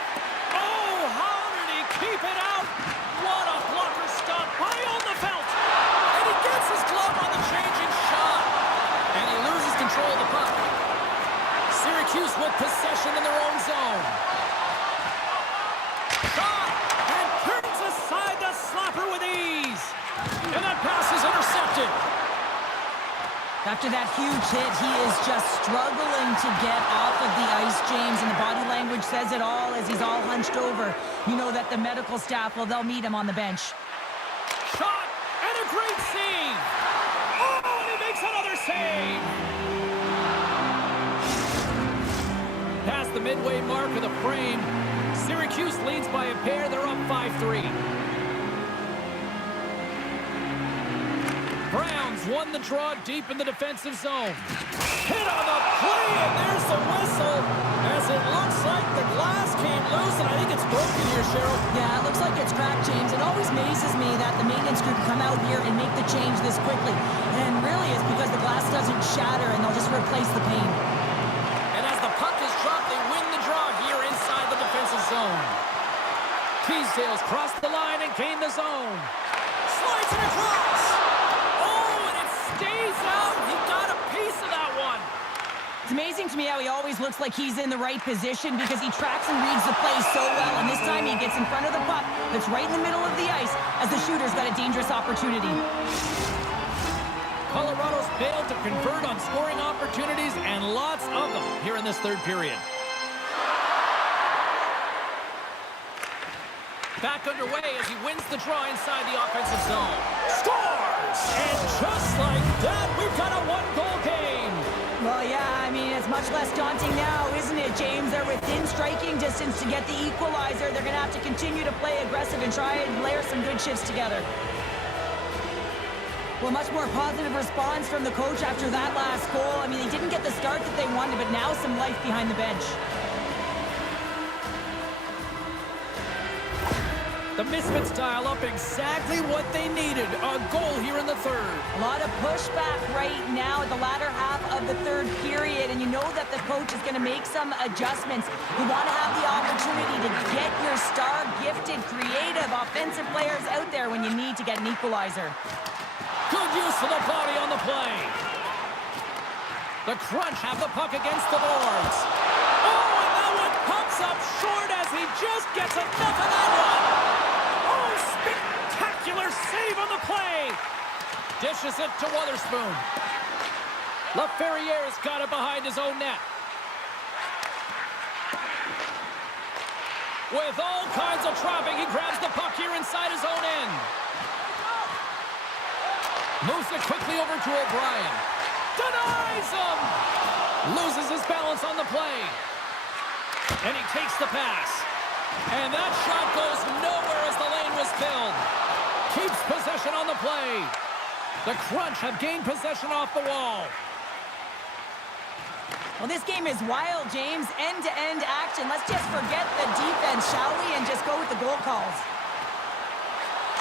Oh, how did he keep it out? What a blocker stop by Oldenfeld. And he gets his glove on the changing shot. And he loses control of the puck. Syracuse with possession in their own zone. Shot! And turns aside the slapper with ease. And that pass is intercepted. After that huge hit, he is just struggling to get off of the ice, James, and the body language says it all as he's all hunched over. You know that the medical staff, well, they'll meet him on the bench. Shot! And a great save! Oh, and he makes another save! Past the midway mark of the frame, Syracuse leads by a pair. They're up 5-3. Browns They've won the draw deep in the defensive zone. Hit on the play, and there's the whistle. As it looks like the glass came loose, and I think it's broken here, Cheryl. Yeah, it looks like it's cracked, James. It always amazes me that the maintenance group come out here and make the change this quickly. And really, it's because the glass doesn't shatter, and they'll just replace the pane. And as the puck is dropped, they win the draw here inside the defensive zone. Teasdale's crossed the line and gained the zone. Slides it across. Oh, and it stays out. He got a piece of that one. It's amazing to me how he always looks like he's in the right position because he tracks and reads the play so well. And this time he gets in front of the puck that's right in the middle of the ice as the shooter's got a dangerous opportunity. Colorado's failed to convert on scoring opportunities, and lots of them here in this third period. Back underway as he wins the draw inside the offensive zone. Scores! And just like that, we've got a one-goal game. Well, yeah, I mean, it's much less daunting now, isn't it, James? They're within striking distance to get the equalizer. They're going to have to continue to play aggressive and try and layer some good shifts together. Well, much more positive response from the coach after that last goal. I mean, they didn't get the start that they wanted, but now some life behind the bench. The Misfits dial up exactly what they needed. A goal here in the third. A lot of pushback right now at the latter half of the third period, and you know that the coach is going to make some adjustments. You want to have the opportunity to get your star, gifted, creative, offensive players out there when you need to get an equalizer. Good use of the body on the play. The Crunch have the puck against the boards. Oh, and that one pumps up short as he just gets enough of that one. Oh, spectacular save on the play. Dishes it to Wotherspoon. LaFerriere's got it behind his own net. With all kinds of traffic, he grabs the puck here inside his own end. Moves it quickly over to O'Brien. Denies him! Loses his balance on the play. And he takes the pass. And that shot goes nowhere as the lane was filled. Keeps possession on the play. The Crunch have gained possession off the wall. Well, this game is wild, James. End-to-end action. Let's just forget the defense, shall we? And just go with the goal calls.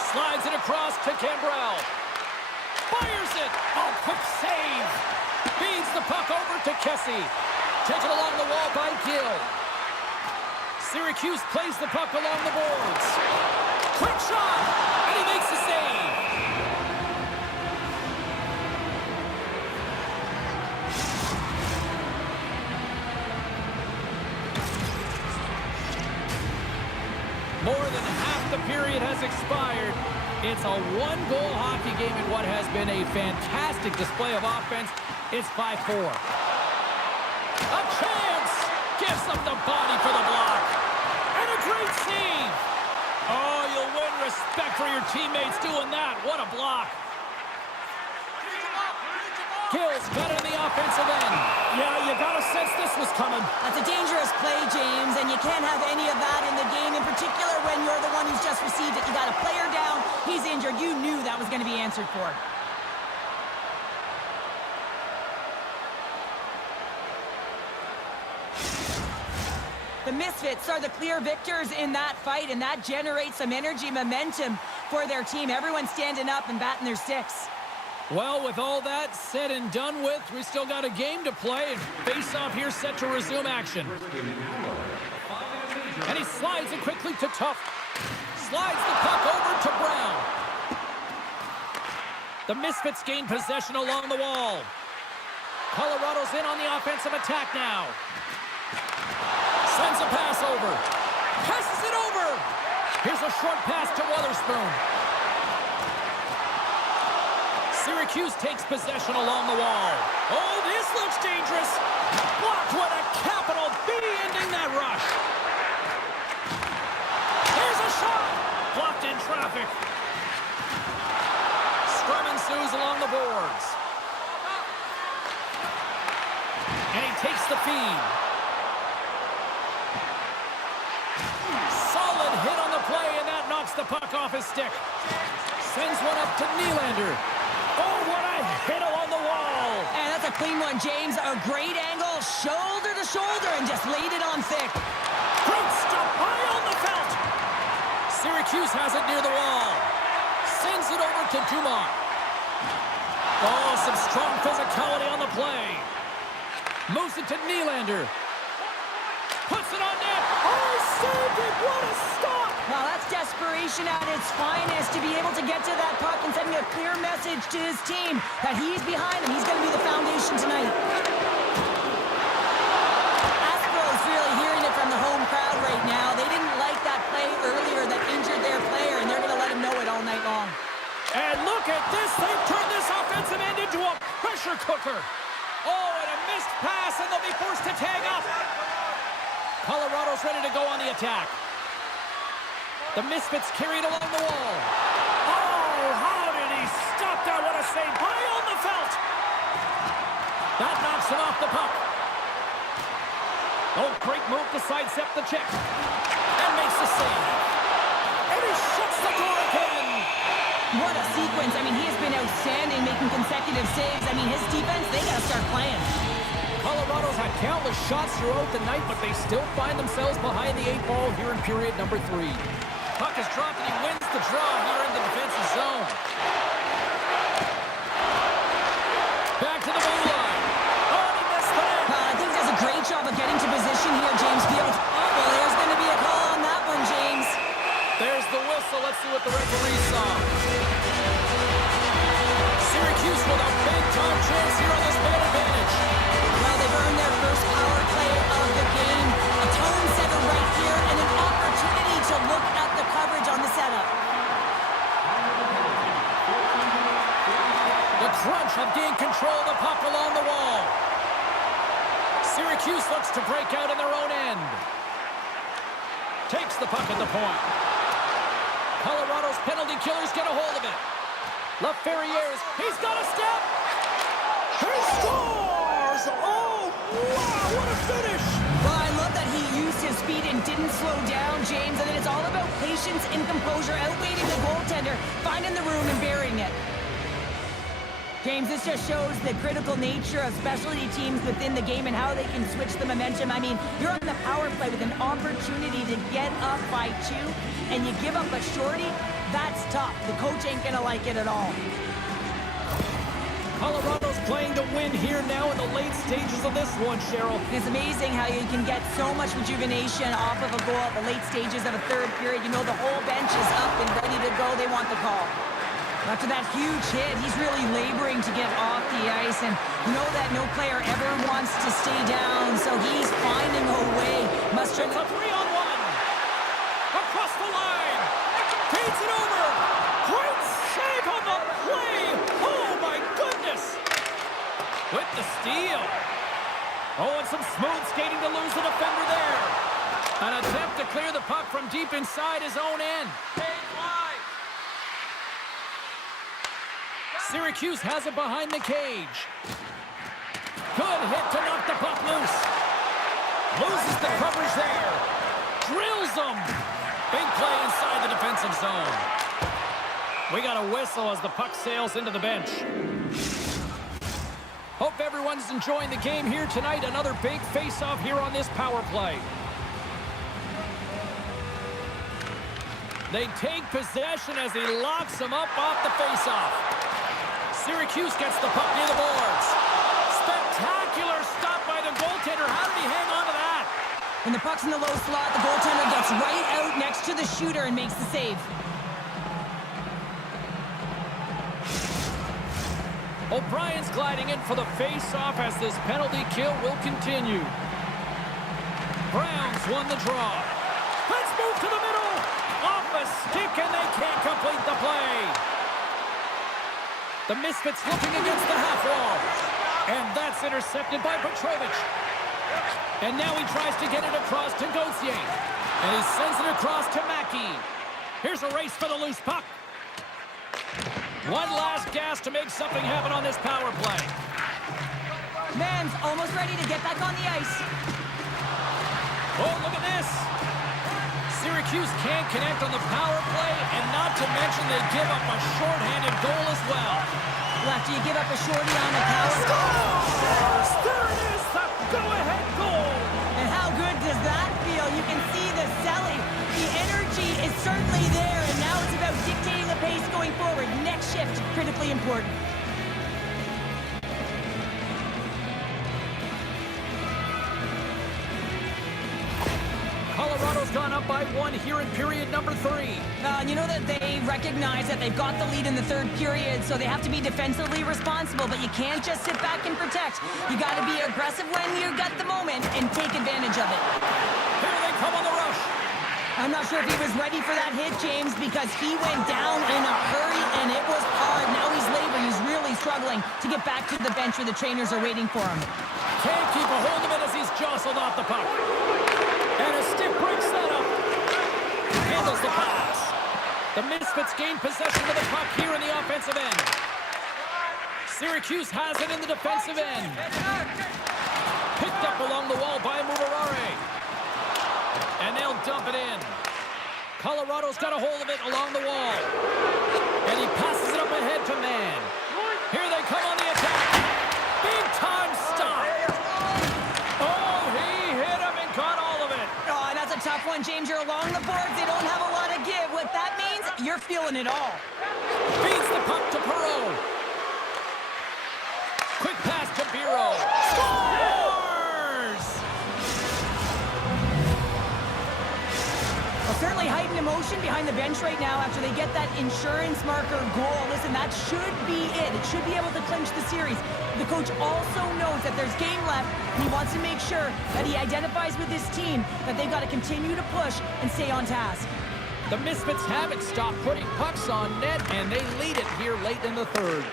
Slides it across to Cambrell. Fires it! Oh, quick save! Feeds the puck over to Kessie. Taken along the wall by Gill. Syracuse plays the puck along the boards. Quick shot! And he makes the save! More than half the period has expired. It's a one-goal hockey game in what has been a fantastic display of offense. It's 5-4. A chance! Gives up the body for the block. And a great save! Oh, you'll win respect for your teammates doing that. What a block. Gill's got it in the offensive end. Yeah, you got to sense this was coming. That's a dangerous play, James, and you can't have any of that in the game, in particular when you're the one who's just received it. You got a player down, he's injured. You knew that was going to be answered for. The Misfits are the clear victors in that fight, and that generates some energy, momentum for their team. Everyone's standing up and batting their sticks. Well, with all that said and done with, we still got a game to play, and face-off here set to resume action. And he slides it quickly to Tuff. Slides the puck over to Brown. The Misfits gain possession along the wall. Colorado's in on the offensive attack now. Sends a pass over. Passes it over. Here's a short pass to Wotherspoon. Syracuse takes possession along the wall. Oh, this looks dangerous. Blocked with a capital B, ending that rush. Here's a shot. Blocked in traffic. Scrum ensues along the boards. And he takes the feed. Solid hit on the play, and that knocks the puck off his stick. Sends one up to Nylander. Oh, what a hit along the wall. And that's a clean one, James. A great angle, shoulder to shoulder, and just laid it on thick. Great stop high on the felt. Syracuse has it near the wall. Sends it over to Dumont. Oh, some strong physicality on the play. Moves it to Nylander. Puts it on net. Oh, he saved it. What a stop. Well, that's desperation at its finest, to be able to get to that puck and sending a clear message to his team that he's behind him. He's going to be the foundation tonight. Astros really hearing it from the home crowd right now. They didn't like that play earlier that injured their player, and they're going to let him know it all night long. And look at this. They've turned this offensive end into a pressure cooker. Oh, and a missed pass, and they'll be forced to tag up. Colorado's ready to go on the attack. The Misfits carried along the wall. Oh, how did he stop that? What a save. High on the felt. That knocks him off the puck. Oh, great move to sidestep the check. And makes the save. And he shuts the door again. What a sequence. I mean, he has been outstanding, making consecutive saves. I mean, his defense, they got to start playing. Colorado's had countless shots throughout the night, but they still find themselves behind the 8 ball here in period number 3. Puck is dropped, and he wins the draw here in the defensive zone. Back to the blue line. Oh, he missed the net. I think he does a great job of getting to position here, James Fields. Well, there's going to be a call on that one, James. There's the whistle. Let's see what the referee saw. Syracuse with a big-time chance here on this man advantage. Well, they've earned their first power play of the game. A tone setter right here, and an opportunity to look at the coverage on the setup. The Crunch have gained control of the puck along the wall. Syracuse looks to break out in their own end. Takes the puck at the point. Colorado's penalty killers get a hold of it. LaFerriere, he's got a step. He scores! Oh, wow, what a finish! Well, I love that he used his speed and didn't slow down, James. And then it's all about patience and composure, outweighing the goaltender, finding the room and burying it. James, this just shows the critical nature of specialty teams within the game and how they can switch the momentum. I mean, you're on the power play with an opportunity to get up by 2, and you give up a shorty. That's tough. The coach ain't gonna like it at all. Colorado's playing to win here now in the late stages of this one, Cheryl. It's amazing how you can get so much rejuvenation off of a goal at the late stages of a third period. You know the whole bench is up and ready to go. They want the call. After that huge hit, he's really laboring to get off the ice, and you know that no player ever wants to stay down, so he's finding a way. It's a 3-on-1. Across the line. Feeds it over. Great save on the play. Oh, my goodness. With the steal. Oh, and some smooth skating to lose the defender there. An attempt to clear the puck from deep inside his own end. Syracuse has it behind the cage. Good hit to knock the puck loose. Loses the coverage there. Drills them. Big play inside the defensive zone. We got a whistle as the puck sails into the bench. Hope everyone's enjoying the game here tonight. Another big face-off here on this power play. They take possession as he locks him up off the face-off. Syracuse gets the puck near the boards. Spectacular stop by the goaltender. How did he hang on to that? When the puck's in the low slot, the goaltender gets right out next to the shooter and makes the save. O'Brien's gliding in for the face-off as this penalty kill will continue. Browns won the draw. Let's move to the middle. Off a stick, and they can't complete the play. The Misfits looking against the half wall. And that's intercepted by Petrovic. And now he tries to get it across to Gauthier. And he sends it across to Mackey. Here's a race for the loose puck. One last gas to make something happen on this power play. Man's almost ready to get back on the ice. Oh, look at this. Syracuse can't connect on the power play, and not to to mention they give up a shorthanded goal as well. Lefty, you give up a shorty on the power. Scores! There it is, the go-ahead goal! And how good does that feel? You can see the selling. The energy is certainly there, and now it's about dictating the pace going forward. Next shift, critically important. Colorado's gone up by 1 here in period number 3. And you know that they recognize that they've got the lead in the third period, so they have to be defensively responsible, but you can't just sit back and protect. You got to be aggressive when you got the moment and take advantage of it. Here they come on the rush. I'm not sure if he was ready for that hit, James, because he went down in a hurry, and it was hard. Now he's laboring. He's really struggling to get back to the bench where the trainers are waiting for him. Can't keep a hold of it as he's jostled off the puck. And a stick breaks that up. Handles the pass. The Misfits gain possession of the puck here in the offensive end. Syracuse has it in the defensive end. Picked up along the wall by Mubarare. And they'll dump it in. Colorado's got a hold of it along the wall. And he passes it up ahead to Mann. Here they come on the attack. Big time stop. Oh, he hit him and caught all of it. Oh, that's a tough one, James. You're along the boards. They don't have a lot of give. What that means, you're feeling it all. Feeds the puck to Perreault. Quick pass to Biro. Scores! Well, certainly heightened emotion behind the bench right now after they get that insurance marker goal. Listen, that should be it. It should be able to clinch the series. The coach also knows that there's game left, and he wants to make sure that he identifies with his team that they've got to continue to push and stay on task. The Misfits haven't stopped putting pucks on net, and they lead it here late in the third.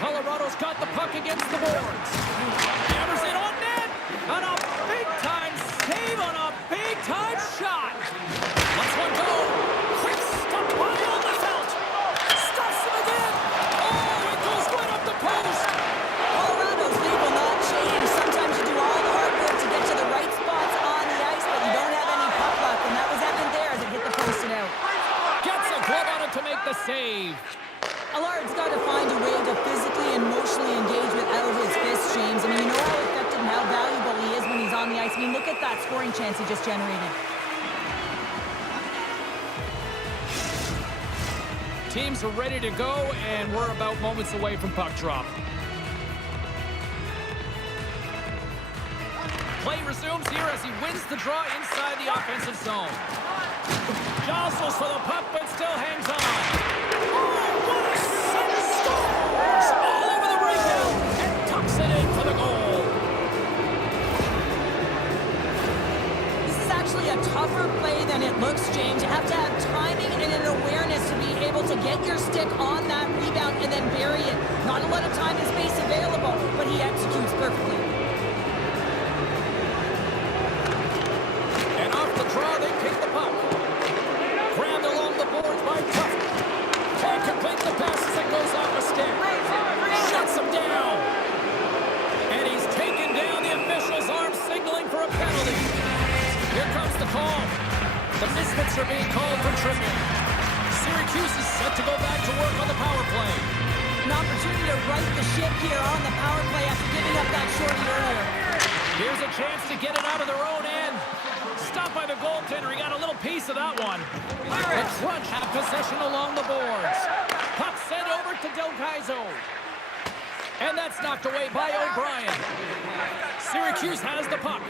Colorado's got the puck against the boards. Hammers it on net, and a big-time save on a big-time shot. Let's one go. Quick stop by on the felt. Stuffs him again. Oh, it goes right up the post. Colorado's lead will not change. Sometimes you do all the hard work to get to the right spots on the ice, but you don't have any puck luck, and that was evident there as it hit the post and out. Gets a glove on it to make the save. Allard's got to find a way to physically and emotionally engage without his fists, James. I mean, you know how effective and how valuable he is when he's on the ice. I mean, look at that scoring chance he just generated. Teams are ready to go, and we're about moments away from puck drop. Play resumes here as he wins the draw inside the offensive zone. Jostles for the puck, but still hangs on. Oh, what a save! Scores! All over the rebound and tucks it in for the goal. This is actually a tougher play than it looks, James. You have to have timing and an awareness to be able to get your stick on that rebound and then bury it. Not a lot of time and space available, but he executes perfectly. And off the draw, they pick the puck. Grabbed along the boards by Tuff. Can't complete the pass as it goes off a stick. Shuts him down. And he's taken down. The official's arm signaling for a penalty. Here comes the call. The Misfits are being called for tripping. Syracuse is set to go back to work on the power play. An opportunity to right the ship here on the power play after giving up that shorty earlier. Here's a chance to get it out of their own end. Stopped by the goaltender. He got a little piece of that one. The Crunch have possession along the boards. Puck sent over to Del Gaizo. And that's knocked away by O'Brien. Syracuse has the puck.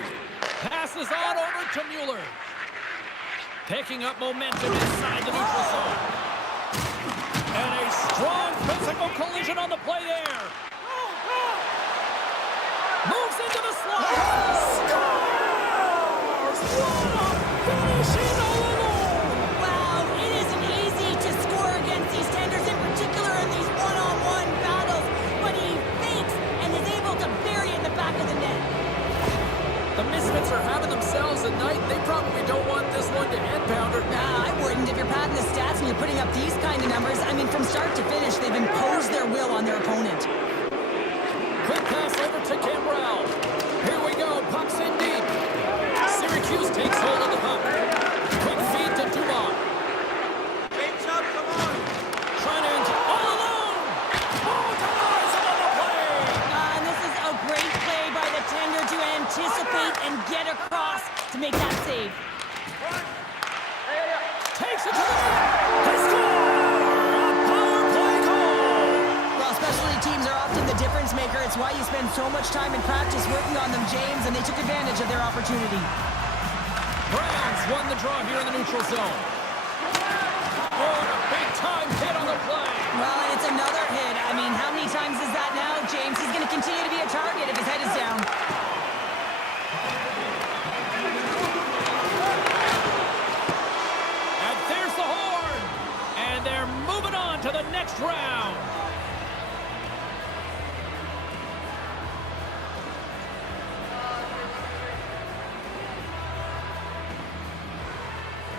Passes on over to Mueller. Picking up momentum inside the neutral zone. And a strong physical collision on the play there. Moves into the slot. Scores! What a finishing all alone! Wow, it isn't easy to score against these tenders, in particular in these one-on-one battles, but he fakes and is able to bury it in the back of the net. The Misfits are having themselves a night. They probably don't want this one to end, Pounder. Nah, I wouldn't. If you're padding the stats and you're putting up these kind of numbers, I mean, from start to finish, they've imposed their will on their opponent. Quick pass over to Cambrell. Here we go. Puck's in deep. Syracuse takes hold of the puck. Quick feed to Dumont. playmaker. It's why you spend so much time in practice working on them, James, and they took advantage of their opportunity. Browns won the draw here in the neutral zone. Oh, and a big-time hit on the play. Well, and it's another hit. I mean, how many times is that now, James? He's going to continue to be a target if his head is down. And there's the horn. And they're moving on to the next round.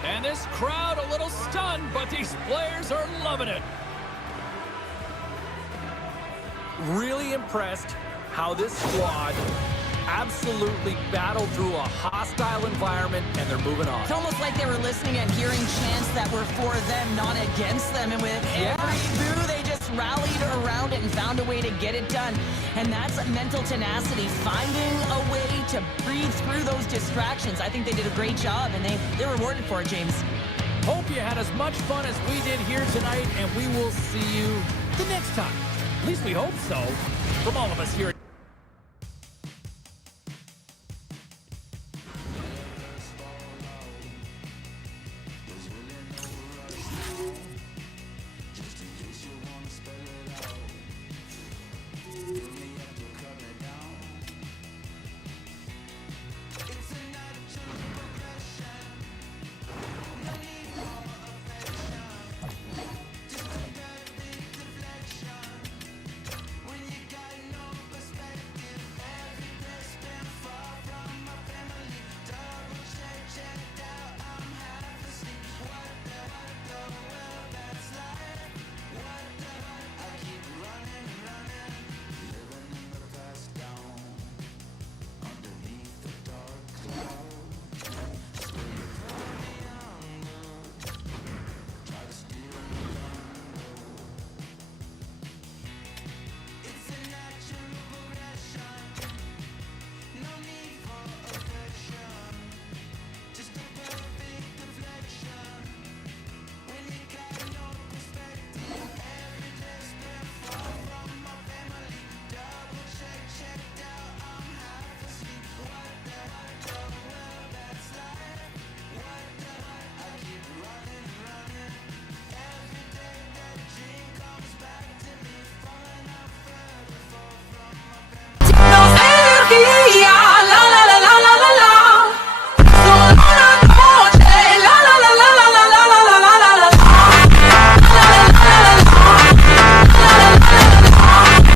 And this crowd a little stunned, but these players are loving it. Really impressed how this squad absolutely battled through a hostile environment, and they're moving on. It's almost like they were listening and hearing chants that were for them, not against them. And with every boo, they just rallied around it and found a way to get it done. And that's mental tenacity, finding a way to breathe through those distractions. I think they did a great job, and they're rewarded for it, James. Hope you had as much fun as we did here tonight, and we will see you the next time. At least we hope so. From all of us here at